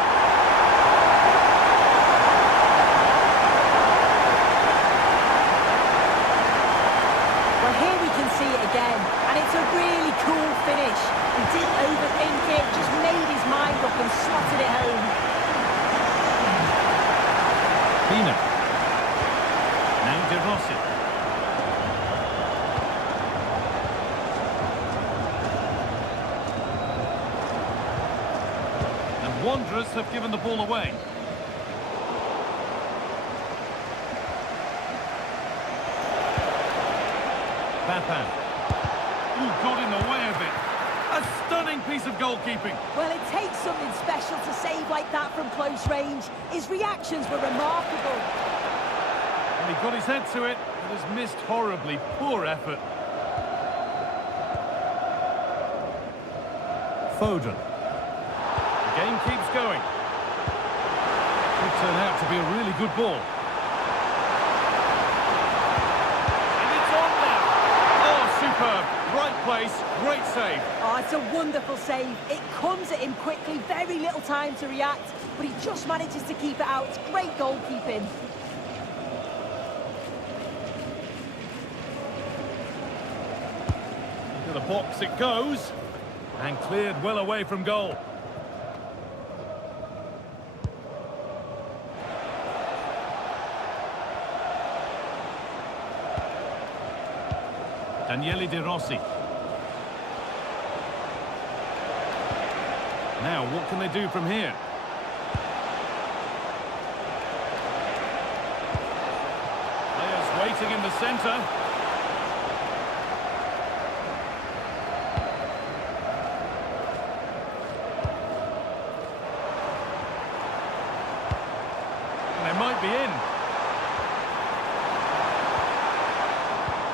Well, here we can see it again, and it's a really cool finish. He didn't overthink it, just made his mind up and slotted it home. Pina. Now De Rossi. And Wanderers have given the ball away. Papan. Ooh, got in the way of it. A stunning piece of goalkeeping. Well, it takes something special to save like that from close range. His reactions were remarkable. And he got his head to it, but has missed horribly. Poor effort. Foden. The game keeps going. Could turn out to be a really good ball. And it's on now. Oh, superb. Right place, great save. Oh, it's a wonderful save. It comes at him quickly, very little time to react, but he just manages to keep it out. It's great goalkeeping. Into the box it goes. And cleared well away from goal. Daniele De Rossi. Now, what can they do from here? Players waiting in the centre. And they might be in.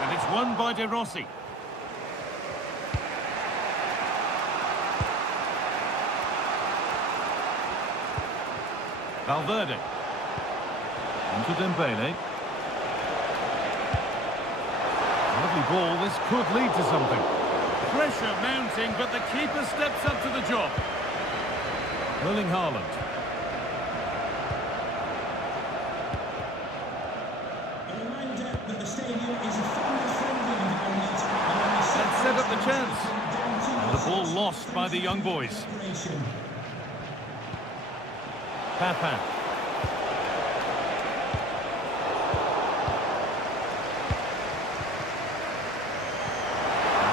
And it's won by De Rossi. Valverde. Into Dembele. Lovely ball, this could lead to something. Pressure mounting, but the keeper steps up to the job. Erling Haaland. A reminder that the stadium is a family-friendly environment. And set up the chance. And the ball lost by the young boys. Papa.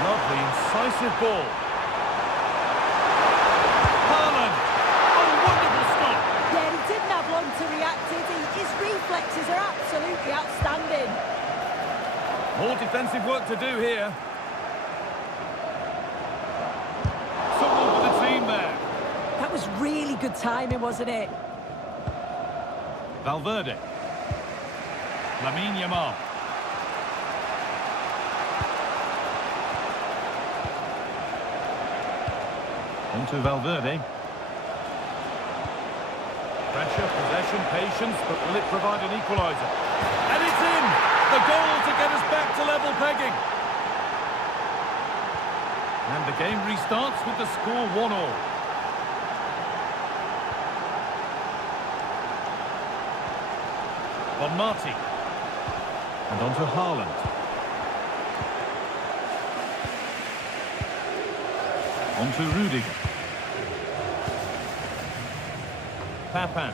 Lovely, incisive ball. Haaland. Oh, wonderful stop. Yeah, he didn't have long to react, did he? His reflexes are absolutely outstanding. More defensive work to do here. Someone for the team there. That was really good timing, wasn't it? Valverde. Lamine Yamal. Onto Valverde. Pressure, possession, patience, but will it provide an equaliser? And it's in! The goal to get us back to level pegging. And the game restarts with the score 1-1. On Marty. And on to Haaland. On to Rudiger. Papa.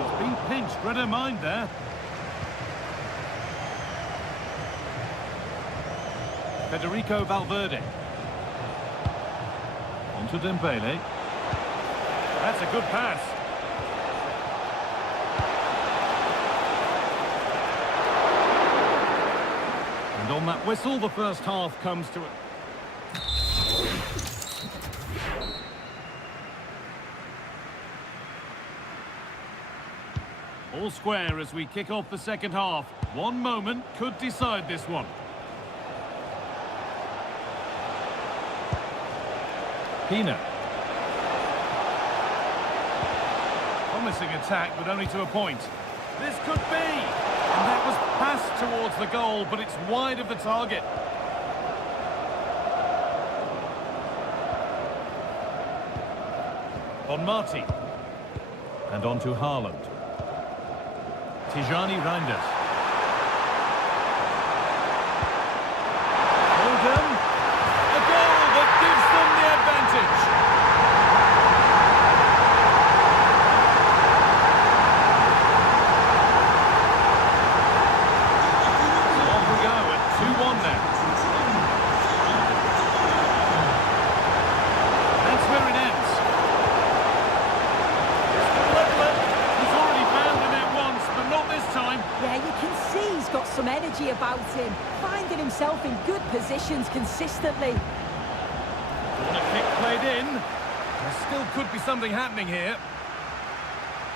He's been pinched, read her mind there. Federico Valverde. On to Dembele. That's a good pass. And on that whistle, the first half comes to it. All square as we kick off the second half. One moment could decide this one. Pina. Promising attack, but only to a point. This could be! And that was passed towards the goal, but it's wide of the target. On Marty. And on to Haaland. Tijani Reinders. Foden. A goal that gives them the advantage. Off we go at 2-1 now. That's where it ends. He's already found the net once, but not this time. Yeah, you can see he's got some energy about him, finding himself in good positions consistently. Corner kick played in. There still could be something happening here.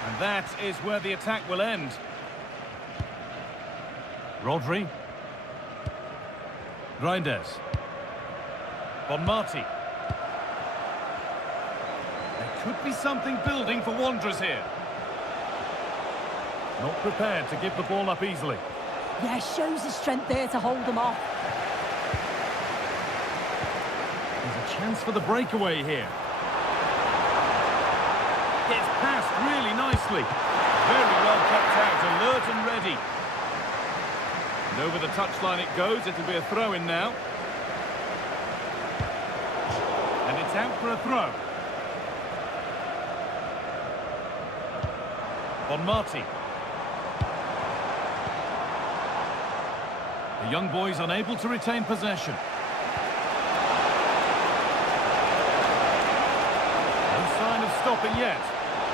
And that is where the attack will end. Rodri. Reinders. On Marty. Could be something building for Wanderers here. Not prepared to give the ball up easily. Yeah, shows his strength there to hold them off. There's a chance for the breakaway here. Gets passed really nicely. Very well kept out, alert and ready. And over the touchline it goes. It'll be a throw-in now. And it's out for a throw. On Marty. The young boys unable to retain possession. No sign of stopping yet.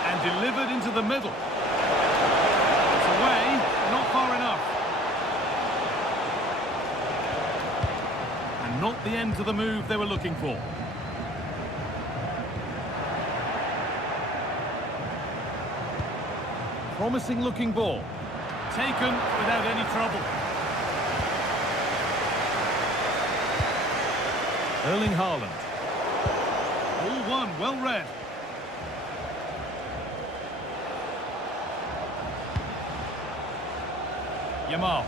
And delivered into the middle. It's away, not far enough. And not the end to the move they were looking for. Promising looking ball. Taken without any trouble. Erling Haaland. All one, well read. Yamal.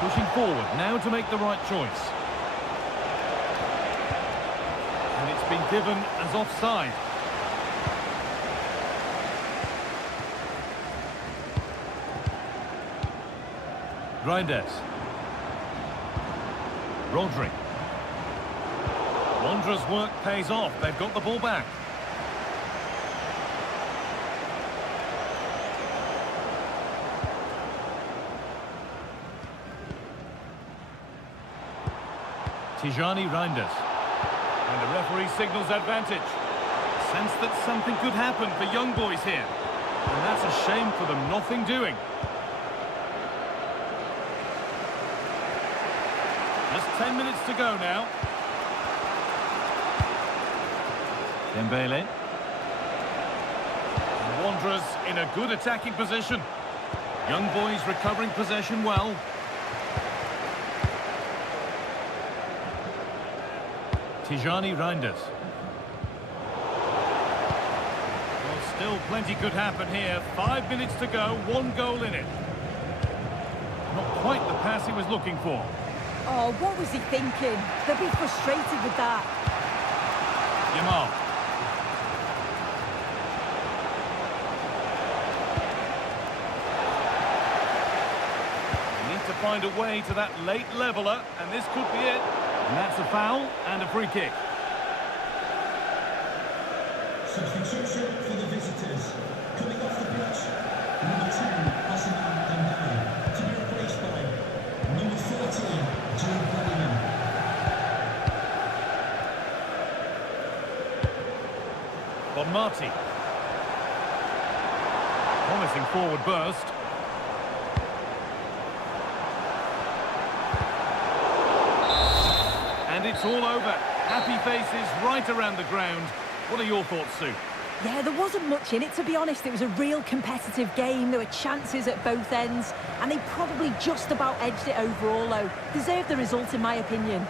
Pushing forward now to make the right choice. And it's been given as offside. Reinders. Rodri. Wanderers' work pays off. They've got the ball back. Tijani Reinders. And the referee signals advantage. Sense that something could happen for young boys here. And that's a shame for them, nothing doing. Just 10 minutes to go now. Dembele. And Wanderers in a good attacking position. Young boys recovering possession well. Tijani Reinders. Well, still plenty could happen here. 5 minutes to go, 1 goal in it. Not quite the pass he was looking for. Oh, what was he thinking? They'll be frustrated with that. Yamal. They need to find a way to that late leveller, and this could be it. And that's a foul and a free kick. Substitution for the visitors. Coming off the pitch, number 10, Absen, to be replaced by number 13, Kalian. Bon Marty. Promising forward burst. And it's all over. Happy faces right around the ground. What are your thoughts, Sue? Yeah, there wasn't much in it, to be honest. It was a real competitive game. There were chances at both ends, and they probably just about edged it overall, though. Deserved the result, in my opinion.